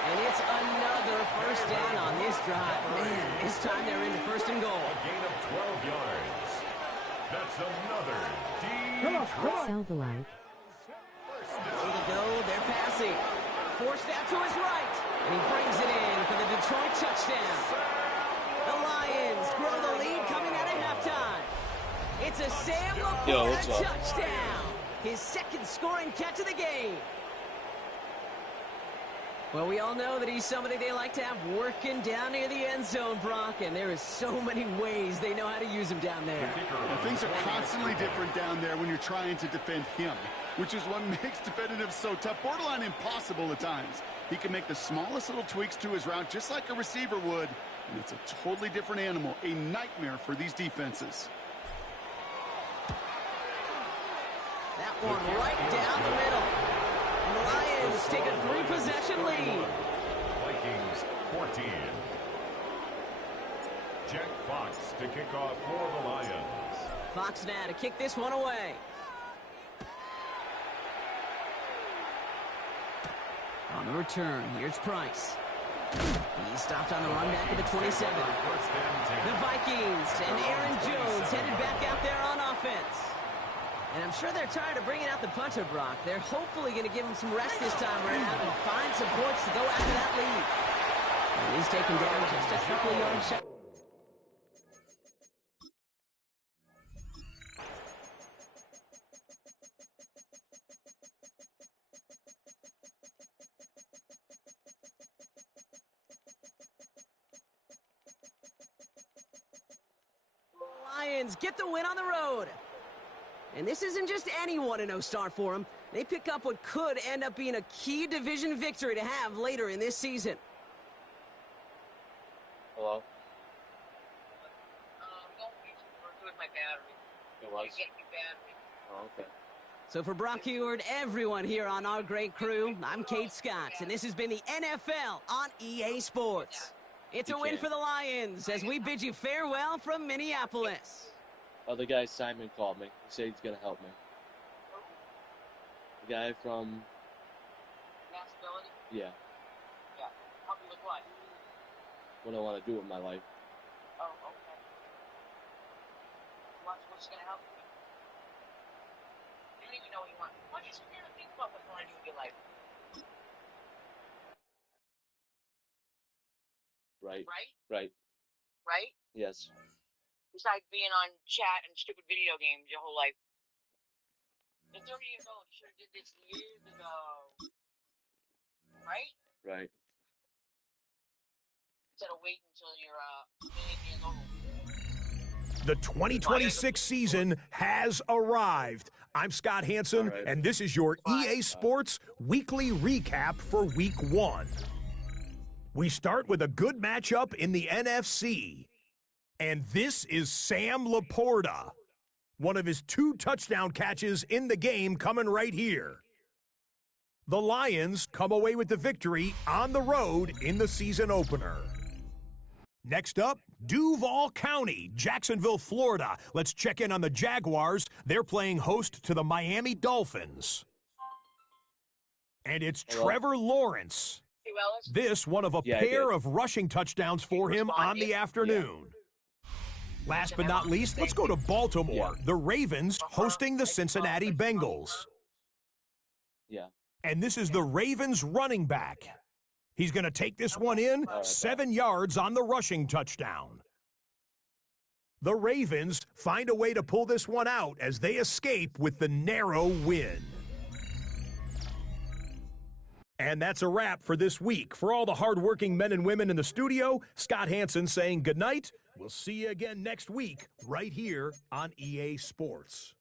And it's another first down on this drive. Man, this time they're into first and goal. A gain of 12 yards. That's another Detroit. Salvalite. Way to go, they're passing. Forced out to his right. And he brings it in for the Detroit touchdown. The Lions grow the lead coming out of halftime. It's a Sam LaPorta touchdown. His second scoring catch of the game. Well, we all know that he's somebody they like to have working down near the end zone, Brock, and there is so many ways they know how to use him down there. Well, things are constantly different down there when you're trying to defend him, which is what makes defending him so tough, borderline impossible at times. He can make the smallest little tweaks to his route just like a receiver would, and it's a totally different animal, a nightmare for these defenses. That one right down the middle. And the Lions take a 3-possession lead. Vikings 14. Jack Fox to kick off for the Lions. Fox now to kick this one away. On the return, here's Price. He stopped on the run back at the 27. The Vikings and Aaron Jones headed back out there on offense. And I'm sure they're tired of bringing out the punter, Brock. They're hopefully going to give him some rest this time around and find some points to go after that lead. And he's taken down just a couple of yards shy. Lions get the win on the road. And this isn't just any 1-0 start for them. They pick up what could end up being a key division victory to have later in this season. Hello? With my battery. It was? Get your battery. Oh, okay. So for Brock Heward, everyone here on our great crew, I'm Kate Scott, and this has been the NFL on EA Sports. It's a win for the Lions as we bid you farewell from Minneapolis. Other guy, Simon, called me. He said he's going to help me. The guy from... Possibility? Yeah. Yeah. Help you with what? What I want to do with my life. Oh, okay. What's going to help you? You don't even know what you want. Why don't you sit there and think about what you want to do with your life? Right. Right? Right. Right? Yes. Besides being on chat and stupid video games your whole life. You're 30 years old. You should have did this years ago. Right? Right. Instead of waiting until you're a million years old. The 2026 season has arrived. I'm Scott Hansen, and this is your EA Sports Weekly Recap for Week 1. We start with a good matchup in the NFC. And this is Sam LaPorta. One of his 2 touchdown catches in the game coming right here. The Lions come away with the victory on the road in the season opener. Next up, Duval County, Jacksonville, Florida. Let's check in on the Jaguars. They're playing host to the Miami Dolphins. And it's Trevor Lawrence. This one of a pair of rushing touchdowns for him on the afternoon. Last but not least, let's go to Baltimore. The Ravens hosting the Cincinnati Bengals. Yeah. And this is the Ravens running back. He's going to take this one in, 7 yards on the rushing touchdown. The Ravens find a way to pull this one out as they escape with the narrow win. And that's a wrap for this week. For all the hardworking men and women in the studio, Scott Hansen saying goodnight. We'll see you again next week right here on EA Sports.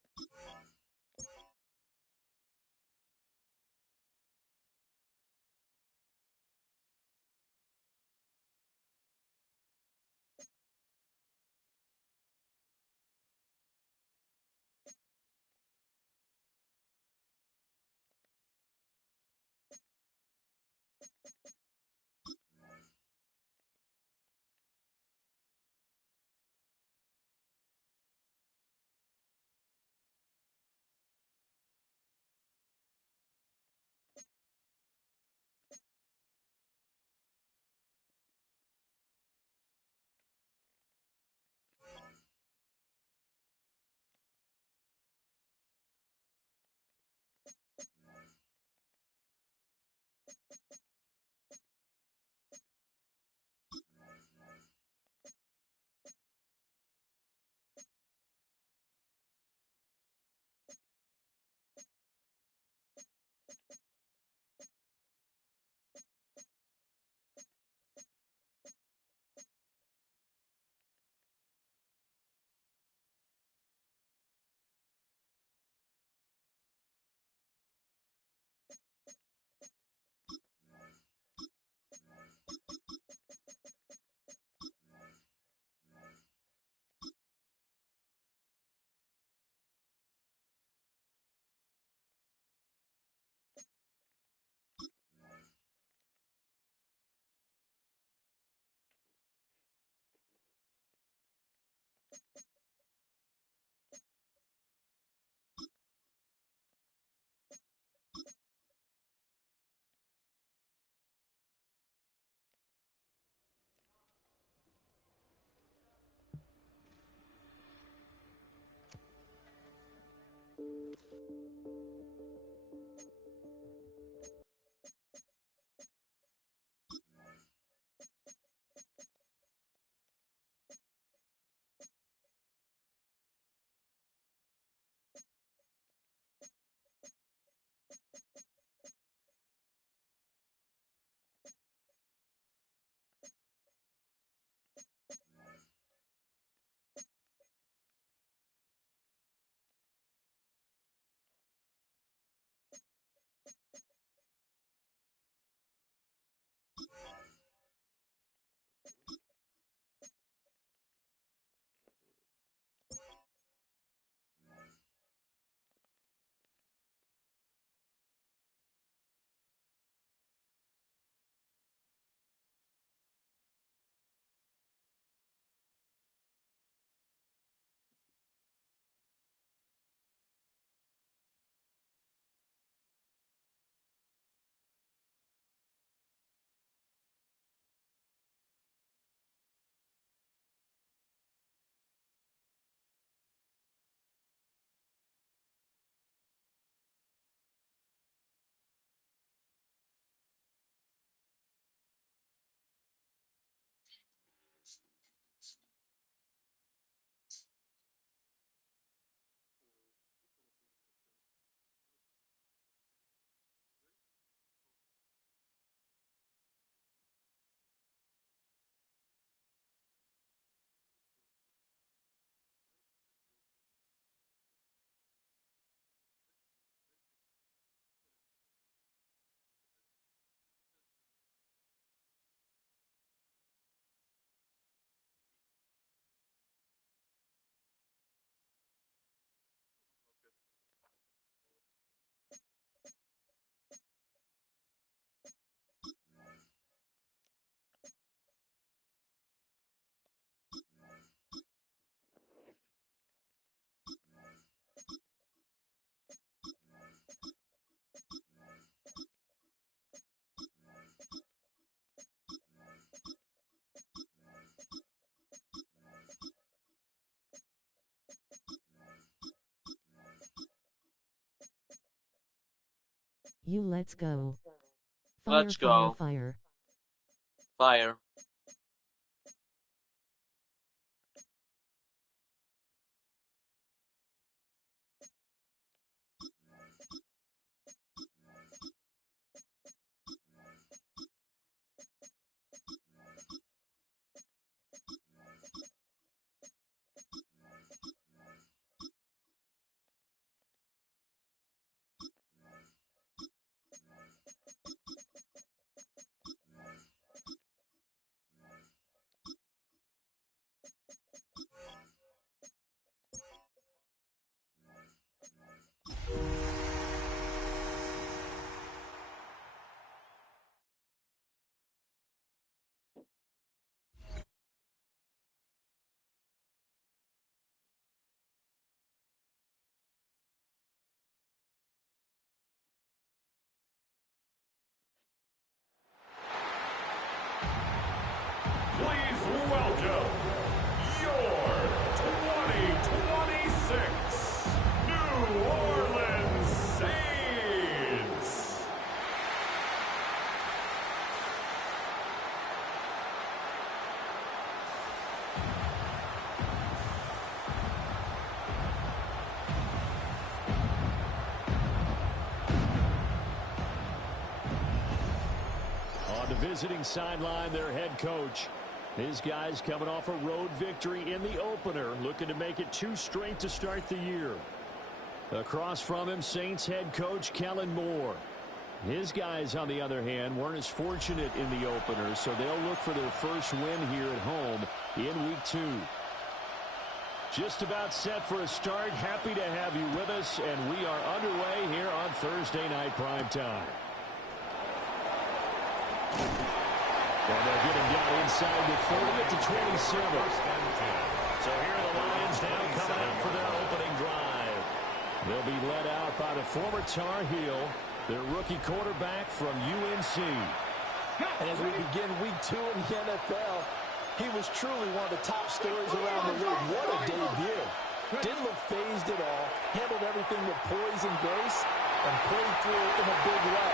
Let's go. Fire, Let's go. Fire. Fire. Please welcome your 2026 New Orleans Saints. On the visiting sideline, their head coach. His guys coming off a road victory in the opener, looking to make it 2 straight to start the year. Across from him, Saints head coach Kellen Moore. His guys, on the other hand, weren't as fortunate in the opener, so they'll look for their first win here at home in Week 2. Just about set for a start. Happy to have you with us, and we are underway here on Thursday Night Primetime. And they're getting down inside the 30 at the 27. So here are the Lions now coming out for their opening drive. They'll be led out by the former Tar Heel, their rookie quarterback from UNC. And as we begin Week 2 in the NFL, he was truly one of the top stories around the league. What a debut. Didn't look phased at all. Handled everything with poise and grace and played through in a big way.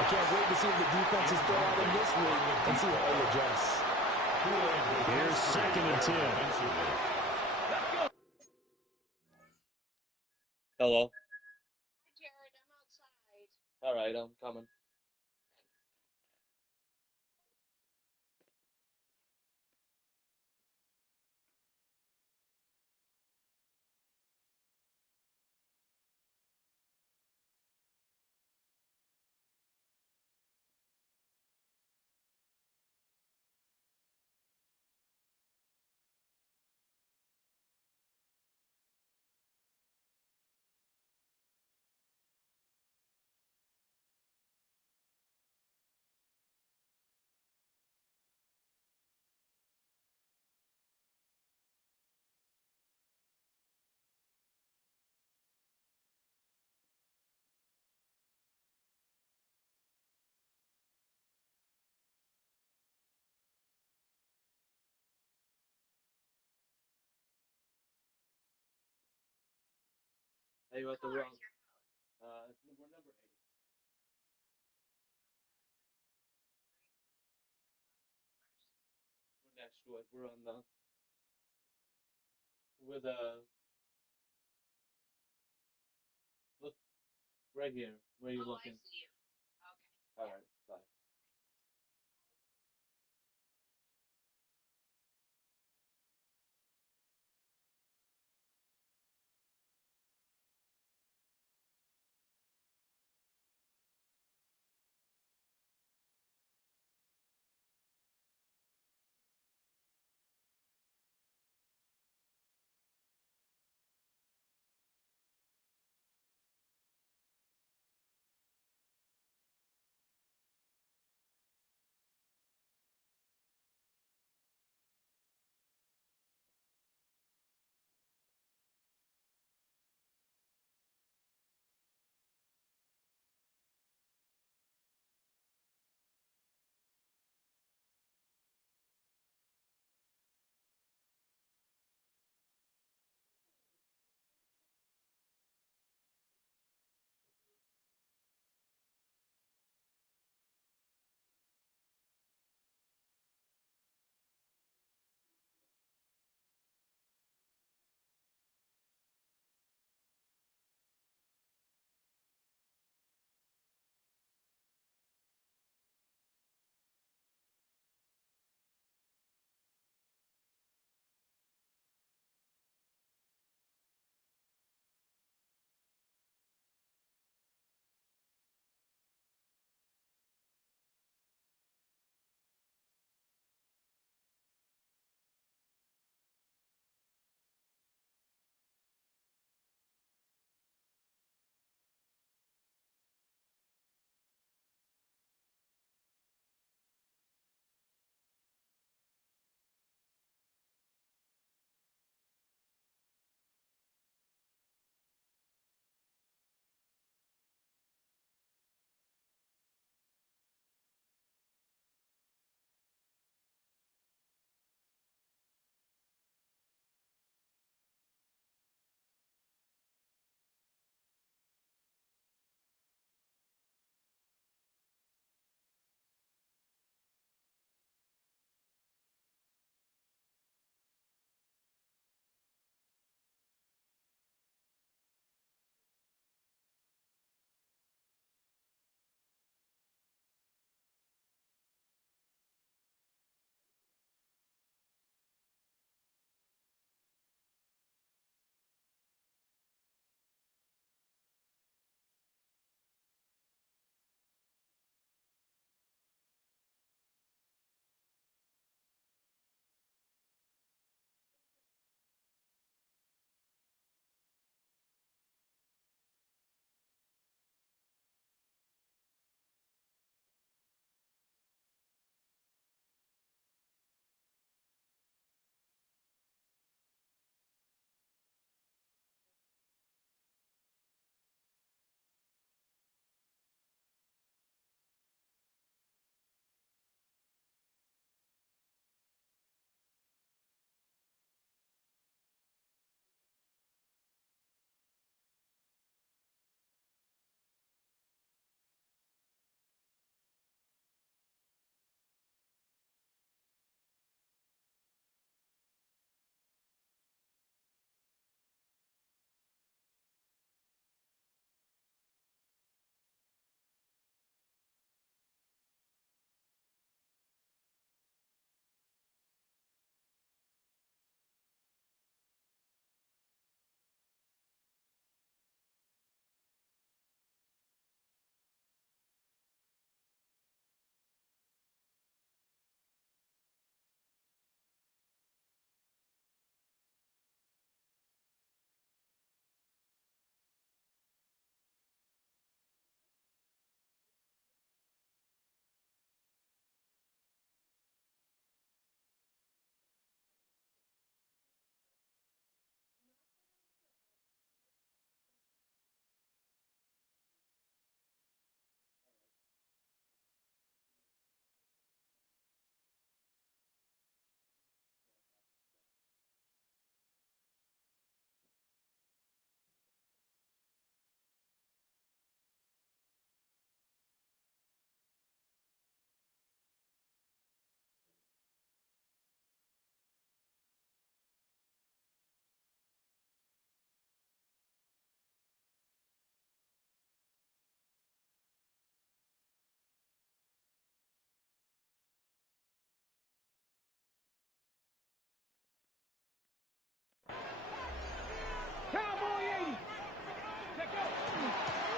I can't wait to see what the defense is throw out in this week and see how he adjusts. Here's 2nd and 10. Hello. Hi, Jared. I'm outside. All right, I'm coming. Hey, you at the wrong? We're number 8. We're next to it. We're on the. We're the. Look right here. Where are you looking? I see you. Okay. All right. Bye.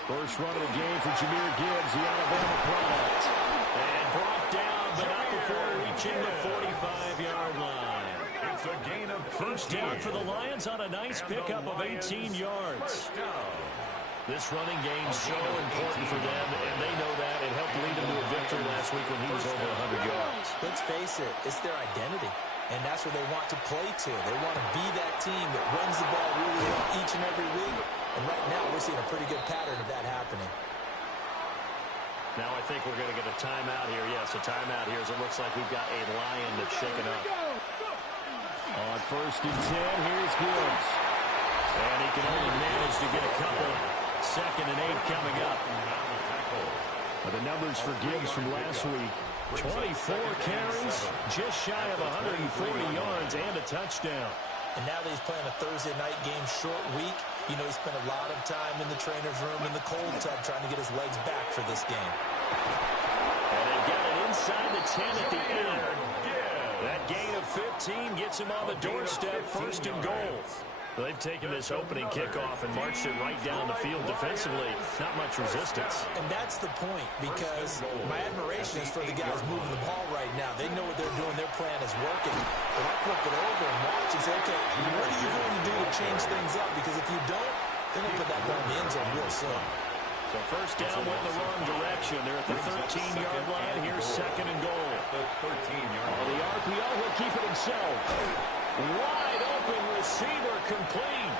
First run of the game for Jahmyr Gibbs, the Alabama product. And brought down, but not before reaching the 45-yard line. It's a gain of First down for the Lions on a nice pickup of 18 yards. This running game's so important for them, and they know that. It helped lead them to a victory last week when he was over 100 yards. Let's face it, it's their identity, and that's what they want to play to. They want to be that team that runs the ball really well each and every week, and right now we're seeing a pretty good pattern of that happening. Now I think we're going to get a timeout here. Yes, a timeout here as it looks like we've got a Lion that's shaken up. On 1st and 10, here's Gibbs. And he can only manage to get a couple. 2nd and 8 coming up. But the numbers for Gibbs from last week, 24 carries, just shy of 140 yards, and a touchdown. And now that he's playing a Thursday night game, short week, you know he spent a lot of time in the trainer's room in the cold tub trying to get his legs back for this game. And they've got it inside the 10 at the end. That gain of 15 gets him on the doorstep, 1st and goal. They've taken this opening kickoff and marched it right down the field defensively. Not much resistance. And that's the point, because my admiration is for the guys moving the ball right now. They know what they're doing. Their plan is working. But I flip it over and watch and say, okay, what are you going to do to change things up? Because if you don't, they're going to put that ball in the end zone real soon. So first down went the wrong direction. They're at the 13-yard line. Here's 2nd and goal. The 13-yard line. The RPO will keep it himself. Wide open receiver complete.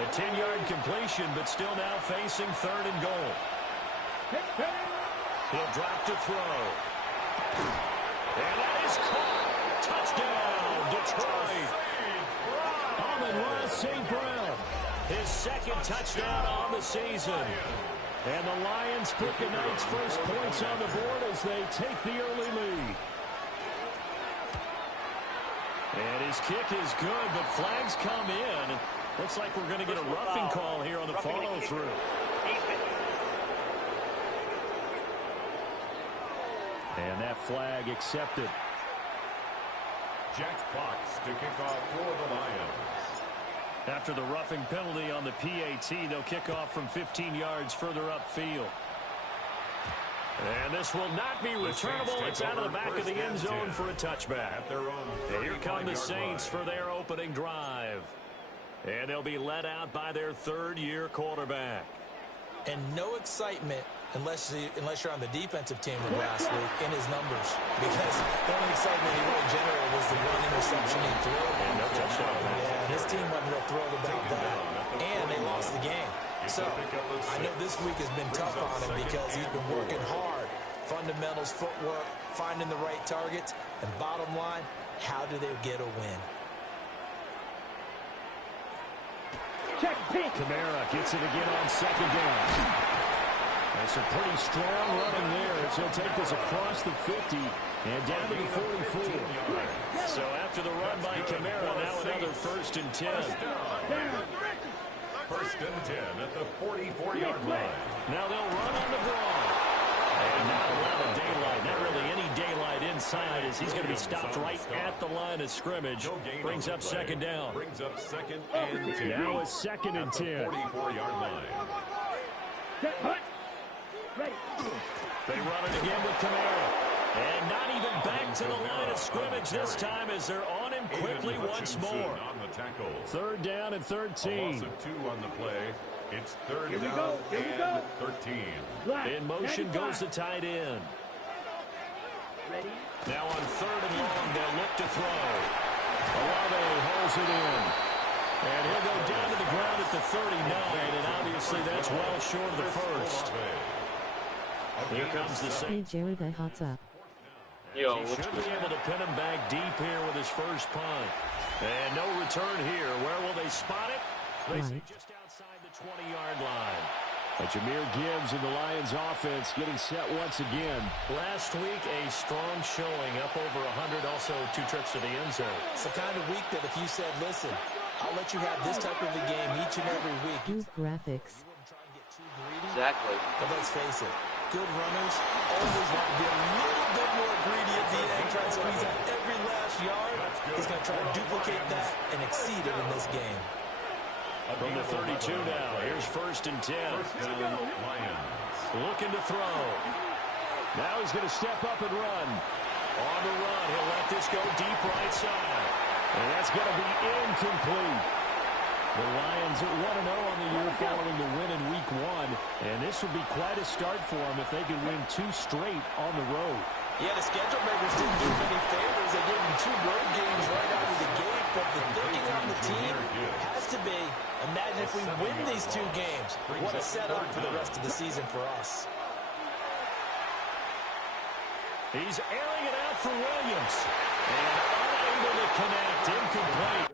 A 10-yard completion, but still now facing 3rd and goal. He'll drop to throw. And that is caught. Touchdown, Detroit. Amon-Ra St. Brown. His 2nd touchdown on the season. And the Lions put the night's first points on the board as they take the early lead. And his kick is good, but flags come in. Looks like we're going to get a roughing call here on the follow-through. And that flag accepted. Jack Fox to kick off for the Lions. After the roughing penalty on the PAT, they'll kick off from 15 yards further upfield. And this will not be returnable. It's out of the back of the end zone for a touchback. And here come the Saints for their opening drive. And they'll be led out by their 3rd-year quarterback. And no excitement unless you're on the defensive team of last week in his numbers. Because the only excitement he really generated was the 1 interception he threw. And no touchdown. Yeah, his team wasn't real thrilled about that. And they lost the game. So I know this week has been tough on him because he's been working hard. Fundamentals, footwork, finding the right targets. And bottom line, how do they get a win? Kamara gets it again on 2nd down. That's a pretty strong running there as he'll take this across the 50 and down to the 44. So after the run by Kamara, now another 1st and 10. 1st and 10 at the 44-yard line. Now they'll run on the draw. And not a lot of daylight. Not really any daylight inside as he's going to be stopped right at the line of scrimmage. Brings up 2nd down. Brings up 2nd and 10. Now it's 2nd and 10. 44-yard line. They run it again with Kamara. And not even back to the line of scrimmage this time as they're on him quickly once more. 3rd down and 13. A loss of 2 on the play. It's 3rd down and 13. In motion goes the tight end. Now on 3rd and long, they'll look to throw. Olave holds it in. And he'll go down to the ground at the 39, and obviously that's well short of the 1st. Here comes the Saints. Hey, Jared, I hots up. Yo, he should be able to pin him back deep here with his first punt. And no return here. Where will they spot it? They say just outside the 20-yard line. Jahmyr Gibbs and the Lions offense getting set once again. Last week, a strong showing, up over 100, also 2 trips to the end zone. It's the kind of week that if you said, listen, I'll let you have this type of a game each and every week. Use graphics. You wouldn't try and get too greedy. Exactly. But let's face it, good runners always want to be a little bit more greedy at the end, try to squeeze out every last yard. He's going to try to duplicate that and exceed it in this game. From the 32 now, here's 1st and 10. Looking to throw. Now he's going to step up and run. On the run, he'll let this go deep right side. And that's going to be incomplete. The Lions 1-0 on the year following the win in Week 1. And this would be quite a start for them if they could win 2 straight on the road. Yeah, the schedule makers didn't do many favors. They gave them 2 road games right out of the gate. But the thinking on the team has to be, imagine if we win these 2 games. What a setup for the rest of the season for us. He's airing it out for Williams. And unable to connect. Incomplete.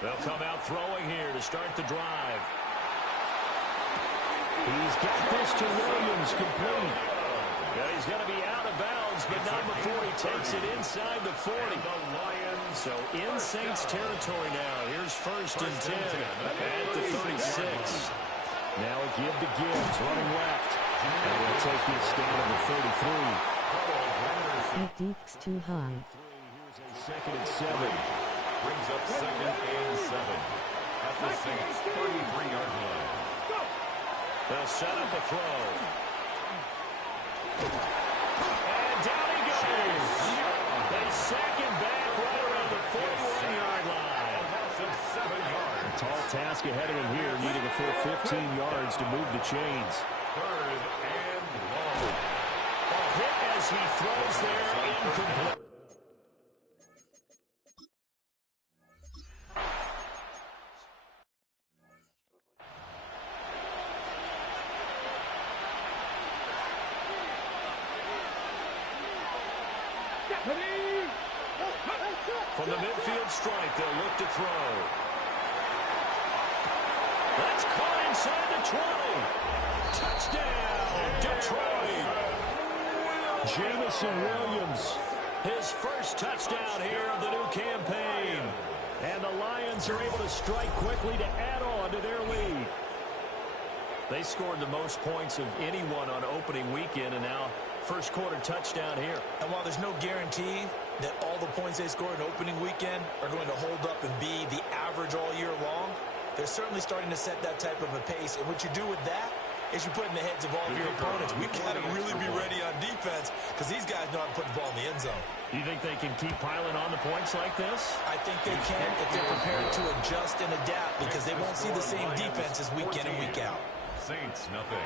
They'll come out throwing here to start the drive. He's got this to Williams, complete. Yeah, he's going to be out of bounds, but not before he takes it inside the 40. So in Saints territory now. Here's 1st and 10 at the 36. Now a give to Gibbs, running left. And we'll take this down to the 33. It deeps too high. Here's a 2nd and 7. Brings up 2nd and 7 at the Saints 33-yard line. They'll set up a throw. And down he goes. They sack him back right around the 41-yard line. Massive 7 yards. A tall task ahead of him here, needing a full 15 yards to move the chains. 3rd and long. A hit as he throws there, incomplete. From the midfield stripe, they'll look to throw. That's caught inside the 20. Touchdown, Detroit. Jamison Williams, his first touchdown here of the new campaign. And the Lions are able to strike quickly to add on to their lead. They scored the most points of anyone on opening weekend, and now first quarter touchdown here. And while there's no guarantee that all the points they score in opening weekend are going to hold up and be the average all year long, they're certainly starting to set that type of a pace. And what you do with that is you put in the heads of all of your opponents, we've got to really be ready on defense because these guys know how to put the ball in the end zone. You think they can keep piling on the points like this? I think they can if they're prepared to adjust and adapt because they won't see the same defenses week in and week out. Saints, nothing.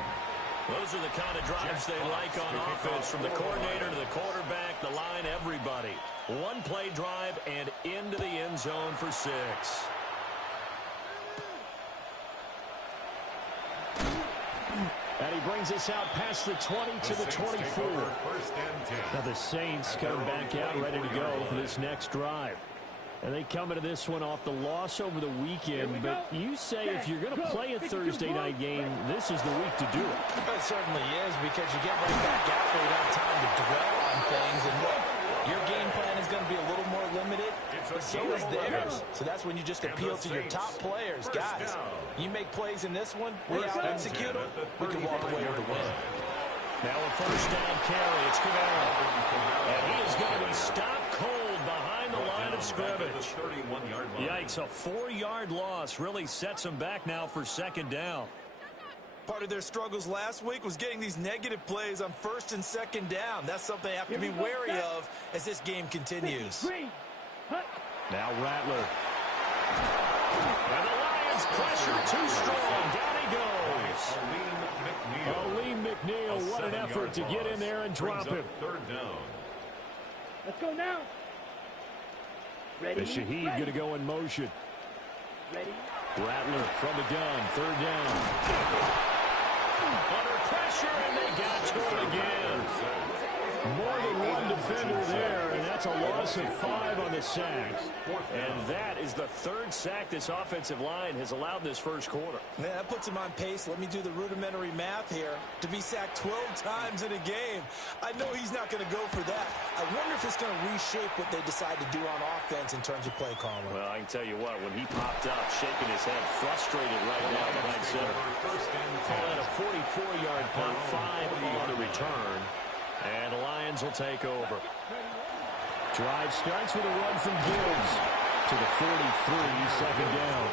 Those are the kind of drives they like on offense, from the coordinator to the quarterback, the line, everybody. One play drive and into the end zone for 6. And he brings us out past the 20 to the 24. Now the Saints coming back out ready to go for this next drive. And they come into this one off the loss over the weekend, but you say if you're going to play a Thursday night game, this is the week to do it. It certainly is, because you get right back out there, you don't have time to dwell on things, and look, your game plan is going to be a little more limited, but so is theirs. So that's when you just appeal to your top players. Guys, you make plays in this one, we out-execute them, we can walk away with a win. Now a first down carry, it's Guevara. And he is going to be stopped cold behind the line of scrimmage. Yikes, a 4-yard loss really sets them back now for 2nd down. Part of their struggles last week was getting these negative plays on 1st and 2nd down. That's something they have to be wary of as this game continues. Now Rattler. And the Lions pressure too strong. Down he goes. Aleem McNeil, what an effort to get in there and drop him. 3rd down. Let's go now. Ready? And Shaheed going to go in motion. Ready? Rattler from the gun, 3rd down. Under pressure, and they got to him again. More than one defender there, and that's a loss of 5 on the sack. And that is the 3rd sack this offensive line has allowed this first quarter. Man, that puts him on pace. Let me do the rudimentary math here. To be sacked 12 times in a game, I know he's not going to go for that. I wonder if it's going to reshape what they decide to do on offense in terms of play calling. Well, I can tell you what, when he popped up, shaking his head, frustrated right now behind center. Call it a 44-yard punt, 5 on the return. And the Lions will take over. Drive starts with a run from Gibbs to the 43, second down.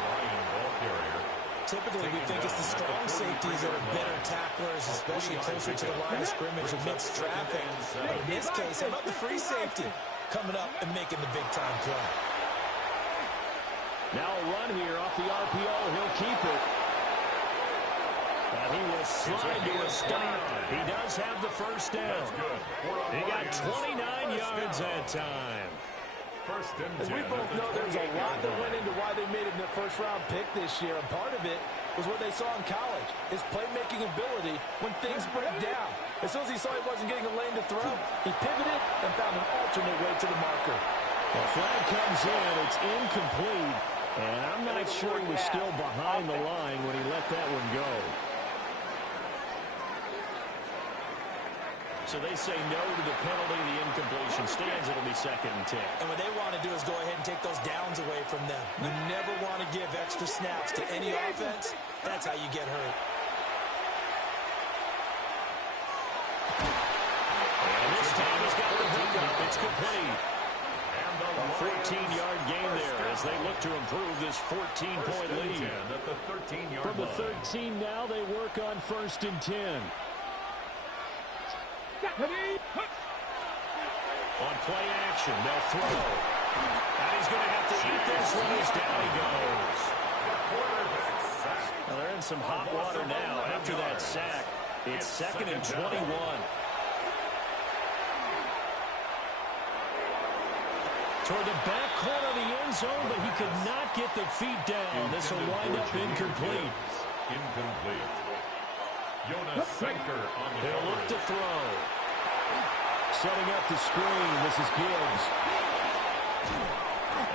Typically, we think it's the strong safeties that are better tacklers, especially closer to the line of scrimmage amidst traffic. But in this case, how about the free safety coming up and making the big-time play? Now a run here off the RPO. He'll keep it. And he will slide to a stop. He does have the first down. He got 29 yards that time. As we both know, there's a lot that went into why they made him their first-round pick this year. And part of it was what they saw in college, his playmaking ability when things break down. As soon as he saw he wasn't getting a lane to throw, he pivoted and found an alternate way to the marker. The flag comes in. It's incomplete. And I'm not sure he was still behind the line when he let that one go. So they say no to the penalty. The incompletion stands. It'll be 2nd and 10. And what they want to do is go ahead and take those downs away from them. You never want to give extra snaps to any offense. That's how you get hurt. And this time he's got the hook up. It's complete. A 14-yard gain there as they look to improve this 14-point lead. From the 13 now, they work on 1st and 10. On play action, they'll throw. And he's going to have to eat this one as down he goes. Well, they're in some hot water now after that sack. It's 2nd and 21. Toward the back corner of the end zone, but he could not get the feet down. This will wind up incomplete. Jonas Senker on the He'll look to throw. Setting up the screen. This is Gibbs.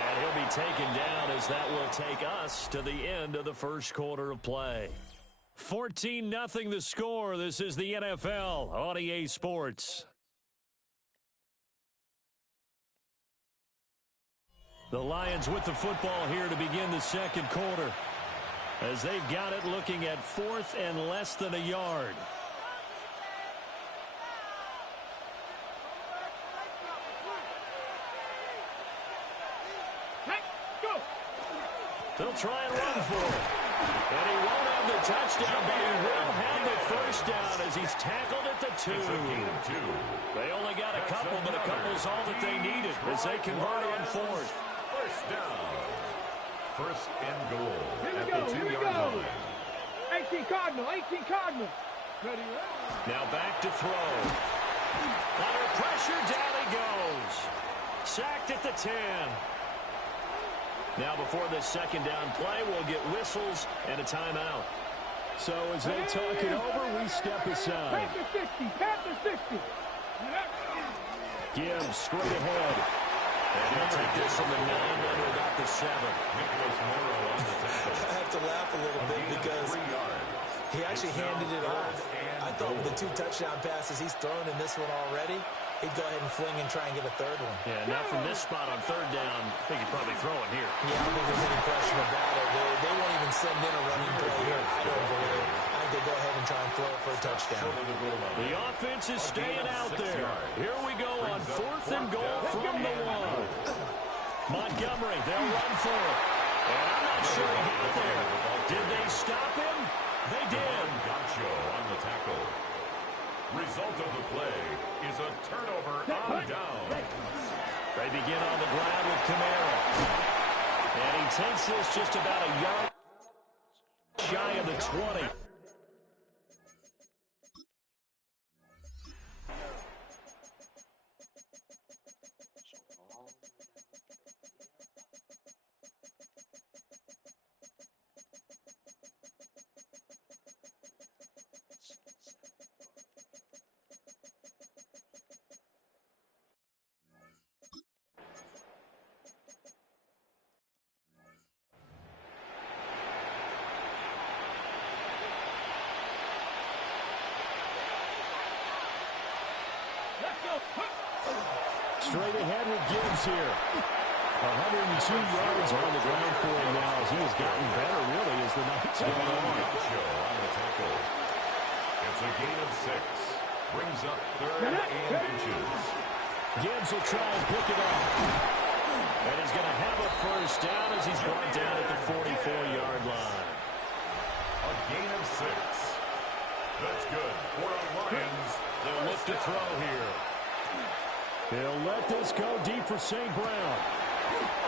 And he'll be taken down as that will take us to the end of the first quarter of play. 14-0 the score. This is the NFL on EA Sports. The Lions with the football here to begin the second quarter, as they've got it looking at 4th and less than a yard. They'll try and run for it. And he won't have the touchdown, but he will have the first down as he's tackled at the 2. They only got a couple, but a couple's all that they needed as they convert on 4th. First down. 1st and goal at the 2-yard line. 18 Cardinal, 18 Cardinal. Ready, now back to throw. Under pressure, down he goes. Sacked at the 10. Now before this second down play, we'll get whistles and a timeout. So as they talk it over, we step aside. Panther 60. Gibbs straight ahead. And he'll take this from the 9 under about the 7. I have to laugh a little bit because he actually handed it off. I thought with the 2 touchdown passes he's thrown in this one already, he'd go ahead and fling and try and get a 3rd one. Yeah, now from this spot on 3rd down, I think he'd probably throw it here. Yeah, I don't think there's any question about it. They won't even send in a running play here, I don't believe. I think they go ahead and try and throw it for a touchdown. The offense is staying out there. Here we go on 4th and goal from the 1. Montgomery, they'll run for it. And I'm not sure he got there. Did they stop him? They did. Gacho on the tackle. Result of the play is a turnover on down. They begin on the ground with Kamara. And he takes this just about a yard shy of the 20. Straight ahead with Gibbs here. 102 yards on the ground for him now as he has gotten better, really, as the night's going on. It's a gain of 6. Brings up 3rd and inches. Gibbs will try and pick it up. And he's going to have a first down as he's brought down at the 44-yard line. A gain of 6. That's good for the Lions. They'll look to throw here. They'll let this go deep for St. Brown.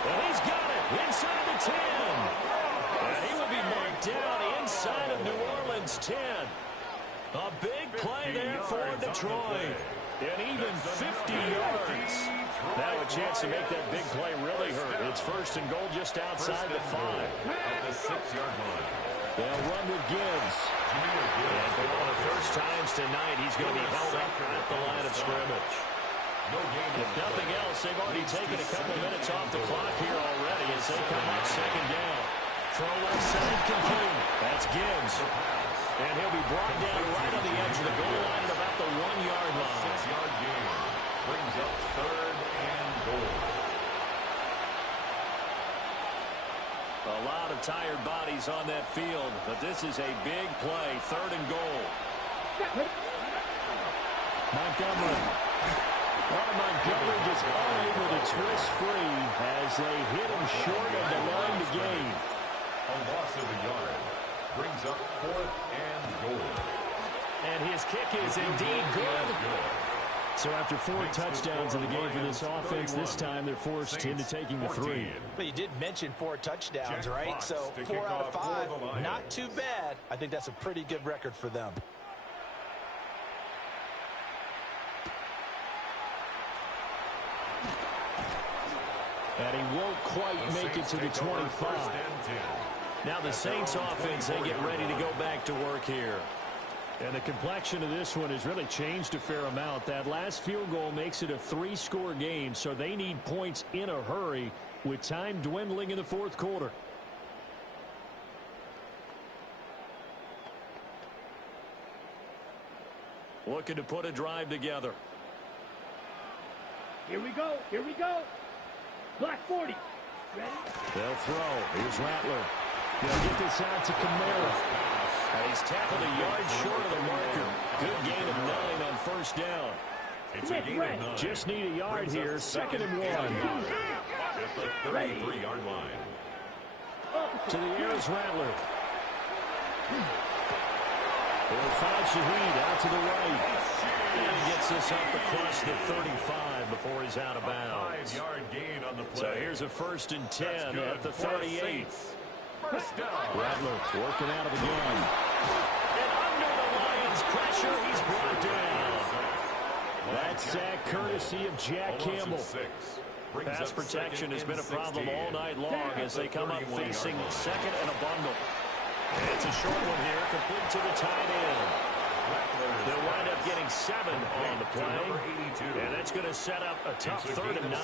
And he's got it inside the 10. And he will be marked down inside of New Orleans 10. A big play there for Detroit. And even 50 yards. Now a chance to make that big play really hurt. It's 1st and goal just outside the 5. At the 6-yard line. They'll run with Gibbs. And for one of the first times tonight, he's going to be held up at the line of scrimmage. If nothing else, they've already taken a couple minutes off the clock here already as they come up 2nd down. Throw left side complete. That's Gibbs. And he'll be brought down right on the edge of the goal line at about the 1-yard line. 6-yard gain. Brings up 3rd and goal. A lot of tired bodies on that field, but this is a big play. 3rd and goal. Montgomery. Montgomery just unable to twist free as they hit him short of the line to gain. A loss of a yard. Brings up 4th and goal. And his kick is indeed good. So after 4 touchdowns in the game for this offense, this time they're forced into taking the 3. But you did mention 4 touchdowns, right? So 4 out of 5, not too bad. I think that's a pretty good record for them. And he won't quite make it to the 25. Now the Saints offense, they get ready to go back to work here. And the complexion of this one has really changed a fair amount. That last field goal makes it a 3-score game, so they need points in a hurry with time dwindling in the 4th quarter. Looking to put a drive together. Here we go. Here we go. Black 40. Ready? They'll throw. Here's Rattler. They'll get this out to Kamara. And he's tackled a yard short of the marker. Good gain of 9 on 1st down. It's a gain of 9. Just need a yard here. 2nd and 1. At the 33-yard line. To the air is Rattler. They'll find Shaheed out to the right. And he gets this up across the 35 before he's out of bounds. 5-yard gain on the play. So here's a 1st and 10 at the 38. First down. Rattler working out of the gun. And under the Lions' pressure, he's brought down. That sack courtesy of Jack Campbell. Pass protection has been a problem all night long as they come up facing 2nd and a bundle. And it's a short one here, complete to the tight end. They'll wind up getting 7 on the play. And that's going to set up a tough 3rd and 9.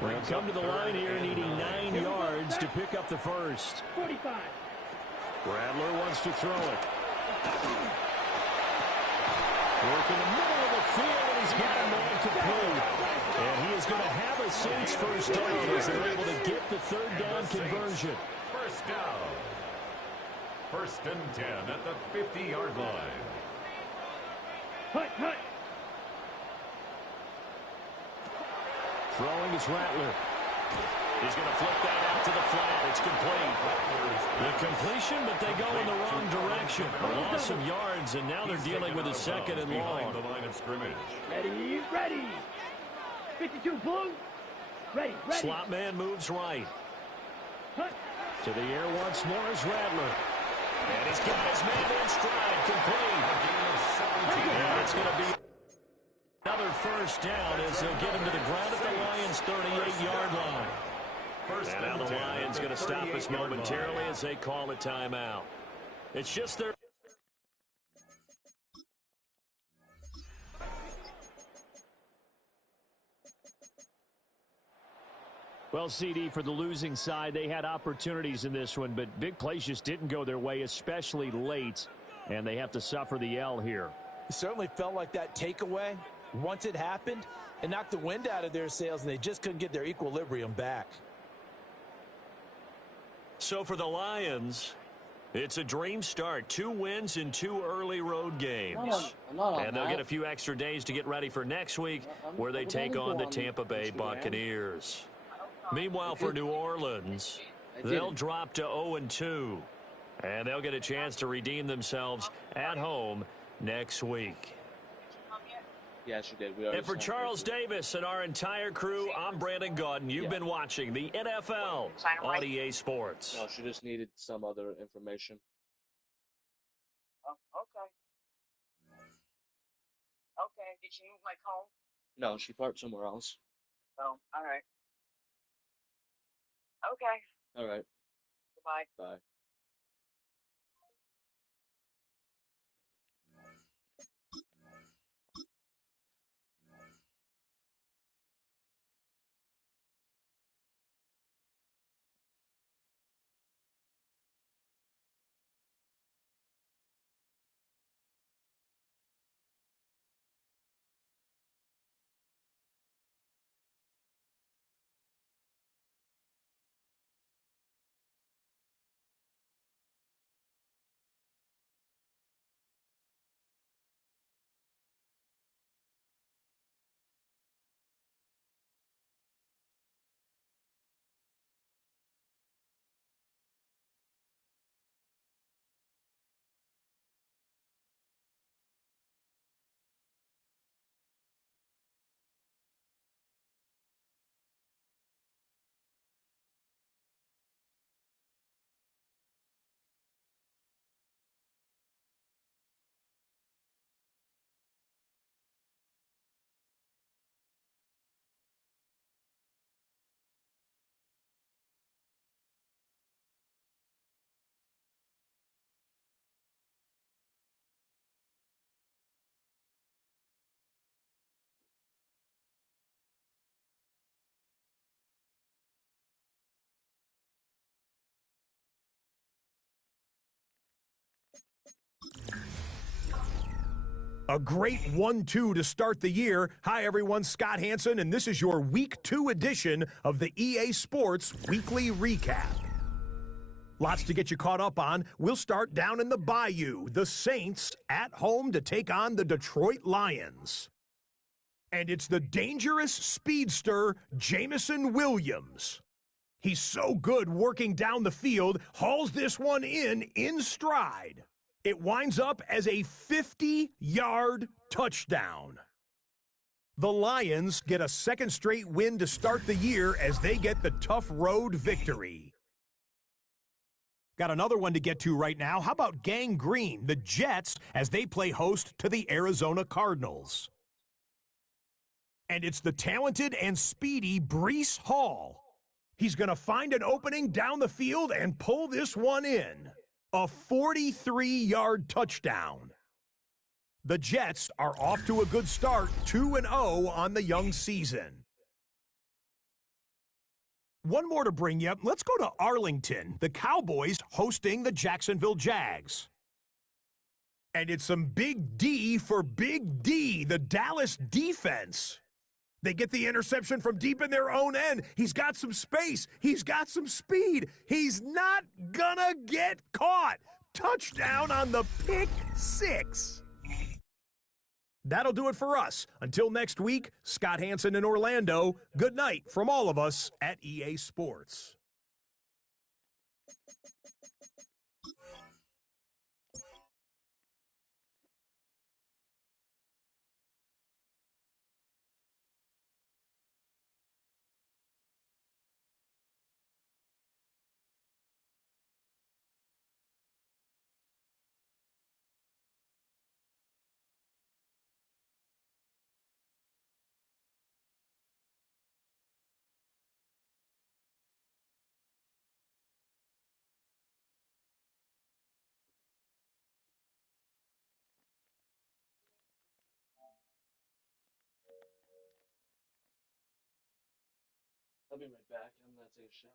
They'll come to the line here needing 9 yards to pick up the first. 45. Rattler wants to throw it. Work in the middle of the field, and he's got a man complete. And he is going to have a Saints first down as they're able to get the 3rd down conversion. First down. 1st and 10 at the 50-yard line. Hut, hut. Throwing is Rattler. He's going to flip that out to the flat. It's complete. The completion, but they go in the wrong direction. A loss of yards, and now they're dealing with a 2nd and long. The line of scrimmage. Ready, ready. 52 blue. Ready, ready. Slot man moves right. Hut. To the air once more is Rattler. And he's got his man in stride, complete. And it's going to be another first down as they'll get him to the ground at the Lions' 38-yard line. And now the Lions going to stop us momentarily as they call a timeout. It's just their... Well, CD, for the losing side, they had opportunities in this one, but big plays just didn't go their way, especially late, and they have to suffer the L here. It certainly felt like that takeaway Once it happened, it knocked the wind out of their sails, and they just couldn't get their equilibrium back. So for the Lions, it's a dream start. 2 wins in 2 early road games. And they'll get a few extra days to get ready for next week, where they take on the Tampa Bay Buccaneers. Meanwhile, for New Orleans, they'll drop to 0-2. And they'll get a chance to redeem themselves at home next week. Yeah, she did. And for Charles Davis and our entire crew, I'm Brandon Gaudin. You've been watching the NFL on EA Sports. No, she just needed some other information. Oh, okay. Okay. Did you move my comb? No, she parked somewhere else. Oh, all right. Okay. All right. Goodbye. Bye. A great 1-2 to start the year. Hi, everyone. Scott Hansen, and this is your Week 2 edition of the EA Sports Weekly Recap. Lots to get you caught up on. We'll start down in the Bayou. The Saints at home to take on the Detroit Lions. And it's the dangerous speedster, Jameson Williams. He's so good working down the field, hauls this one in stride. It winds up as a 50-yard touchdown. The Lions get a second straight win to start the year as they get the tough road victory. Got another one to get to right now. How about Gang Green, the Jets, as they play host to the Arizona Cardinals? And it's the talented and speedy Breece Hall. He's going to find an opening down the field and pull this one in. A 43-yard touchdown. The Jets are off to a good start, 2-0 on the young season. One more to bring you. Let's go to Arlington. The Cowboys hosting the Jacksonville Jags. And it's some big D for Big D, the Dallas defense. They get the interception from deep in their own end. He's got some space. He's got some speed. He's not gonna get caught. Touchdown on the pick six. That'll do it for us. Until next week, Scott Hansen in Orlando. Good night from all of us at EA Sports. I'll be right back. I'm gonna take a shit.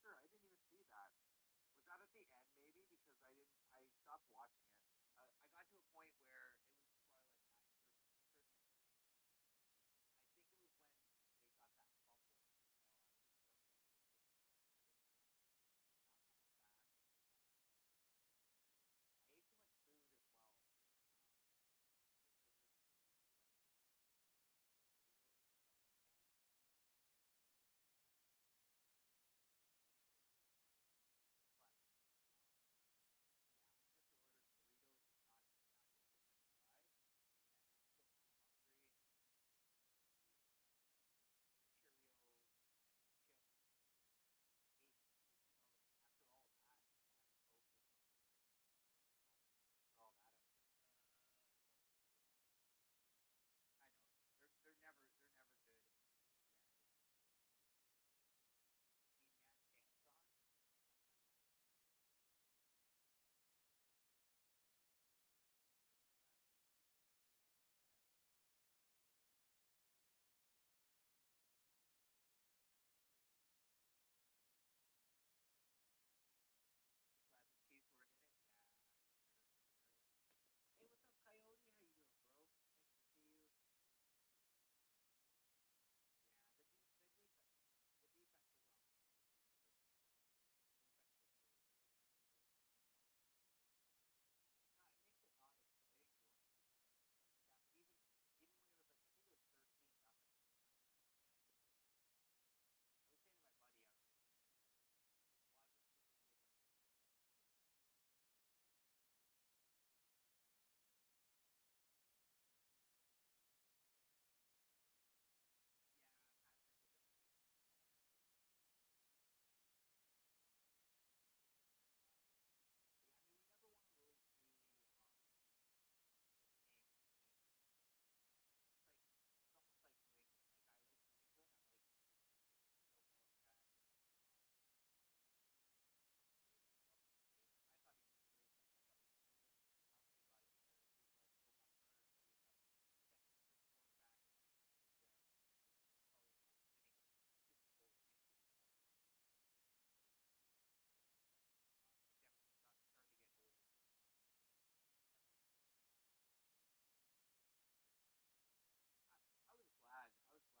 sure. I didn't even see that. Was that at the end maybe? Because I stopped watching it. I got to a point where it was probably like 9:30 Eastern, and I think it was when they got that fumble, and I was like, okay, this game's over. It's done. They're not coming back. It's done. I ate too much food as well. I just ordered some like burritos and stuff like that. I should say that. But yeah, my sister ordered burritos and nachos with french fries, and I'm still kind of hungry, and I ended up eating Cheerios and chips, and I ate, after all that, like I had a Coke or something, water. After all that, I was like, so yeah. I know they're never good, Anthony. Yeah, it is. I mean, he has pants on. Glad the Chiefs weren't in it. Yeah, for sure, for sure. Hey, what's up, Coyote? How you doing, bro? Nice to see you. Yeah, the defense was on point, bro. For sure, for sure. The defense was really good. It makes it not exciting. You want to see points and stuff like that. But even when it was like, I think it was 13-0, I was kind of like, man, like I was saying to my buddy, I was like, a lot of the Super Bowls are a blur. Just never good. Yeah, Patrick is amazing. Mahomes is nice. Yeah, I mean, you never want to really see the same team. It's like it's almost like New England. Like I like New England. I like Bill Belichick and Tom Brady. Love him or hate him. I thought he was good. Like I thought it was cool how he got in there. Drew Bledsoe got hurt. He was like second string quarterback, and then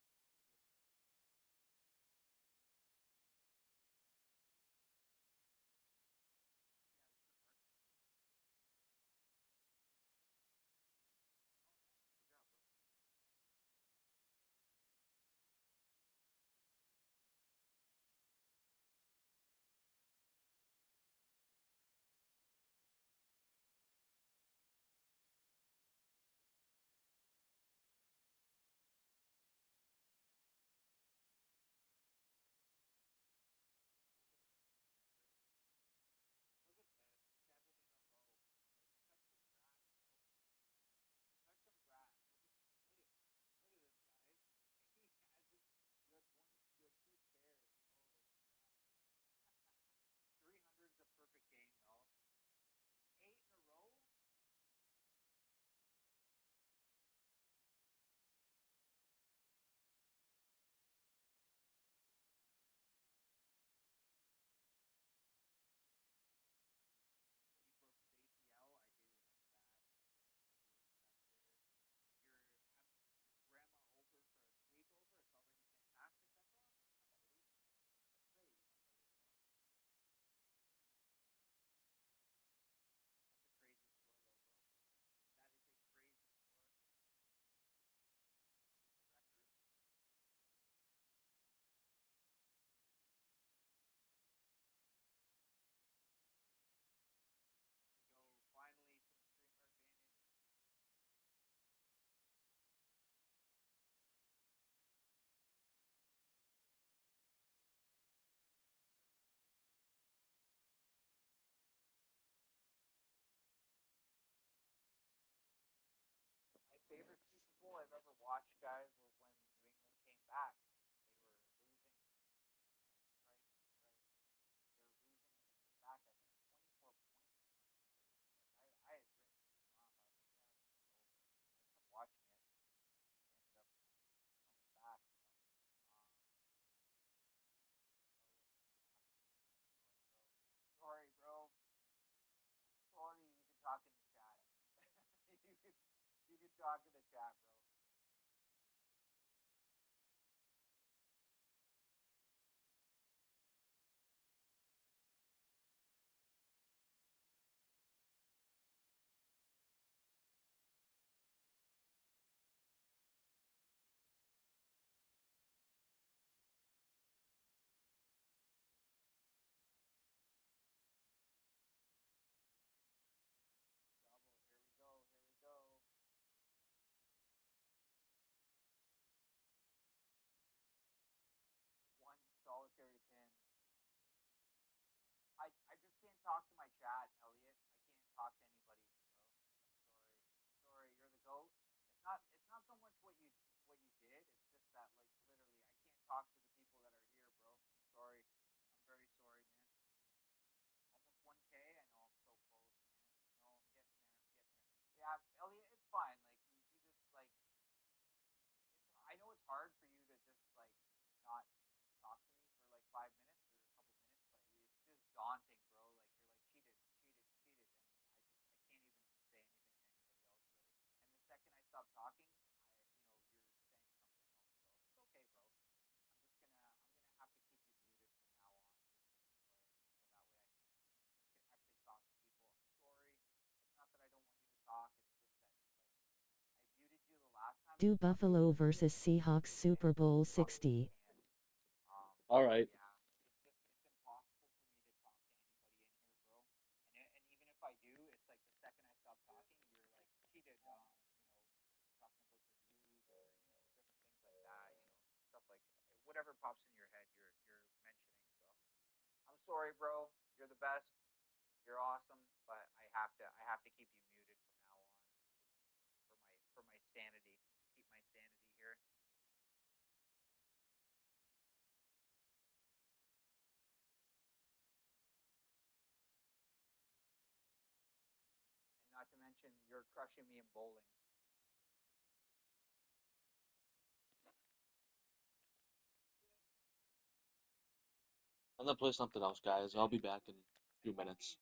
turned into probably the most winning Super Bowl champion of all time. Pretty cool story, but it definitely started to get old. I was glad. I was glad that the Seahawks won, to be honest. Yeah, what's up, bud? Oh, nice. Good job, bro. Look at this. 7 in a row. Like, touch some grass, bro. Touch some grass. Look at this, guys. He has his. You had 2 spares. Holy crap. 300 is a perfect game, y'all. 8 in a row. When he broke his ACL, I do remember that. Jared. And you're having your grandma over for a sleepover. It's already fantastic. That's awesome, Coyote. That's great. You want to play with more? That's a crazy score, though, bro. That is a crazy score. That might even be the record. Here we go. Finally, some streamer advantage. My favorite Super Bowl I've ever watched, guys, was when New England came back. They were losing. Oh, strike, strike. They were losing and they came back. I think 24 points or something crazy. Like I had written the game off. I was like, yeah, this is over. I kept watching it. They ended up coming back. Um, oh yeah, talk to the chat, bro. Double. Here we go. Here we go. One solitary pin. I just can't talk to my chat, Elliot. I can't talk to anybody, bro. Like, I'm sorry. I'm sorry. You're the goat. It's not so much what you did. It's just that like literally I can't talk to the people that are here, bro. I'm sorry. I'm very sorry, man. Almost 1K. I know I'm so close, man. I know I'm getting there. I'm getting there. Yeah, Elliot, it's fine. Like you just like I know it's hard for you to just like not talk to me for like 5 minutes or a couple minutes, but it's just daunting, bro. Like you're like cheated, cheated, cheated, and I can't even say anything to anybody else really. And the second I stop talking, you're saying something else, bro. It's okay, bro. I'm gonna have to keep you muted from now on just when we play, so that way I can actually talk to people. I'm sorry. It's not that I don't want you to talk. It's just that like I muted you the last time. Do Buffalo versus Seahawks Super Bowl 60. All right. Yeah, it's impossible for me to talk to anybody in here, bro. And even if I do, it's like the second I stop talking, you're like cheated. Talking about your views or different things like that. Stuff like whatever pops in your head, you're mentioning. So I'm sorry, bro. You're the best. You're awesome, but I have to keep you muted from now on, just for my sanity, to keep my sanity here. And not to mention, you're crushing me in bowling. I'm gonna play something else, guys. I'll be back in a few minutes.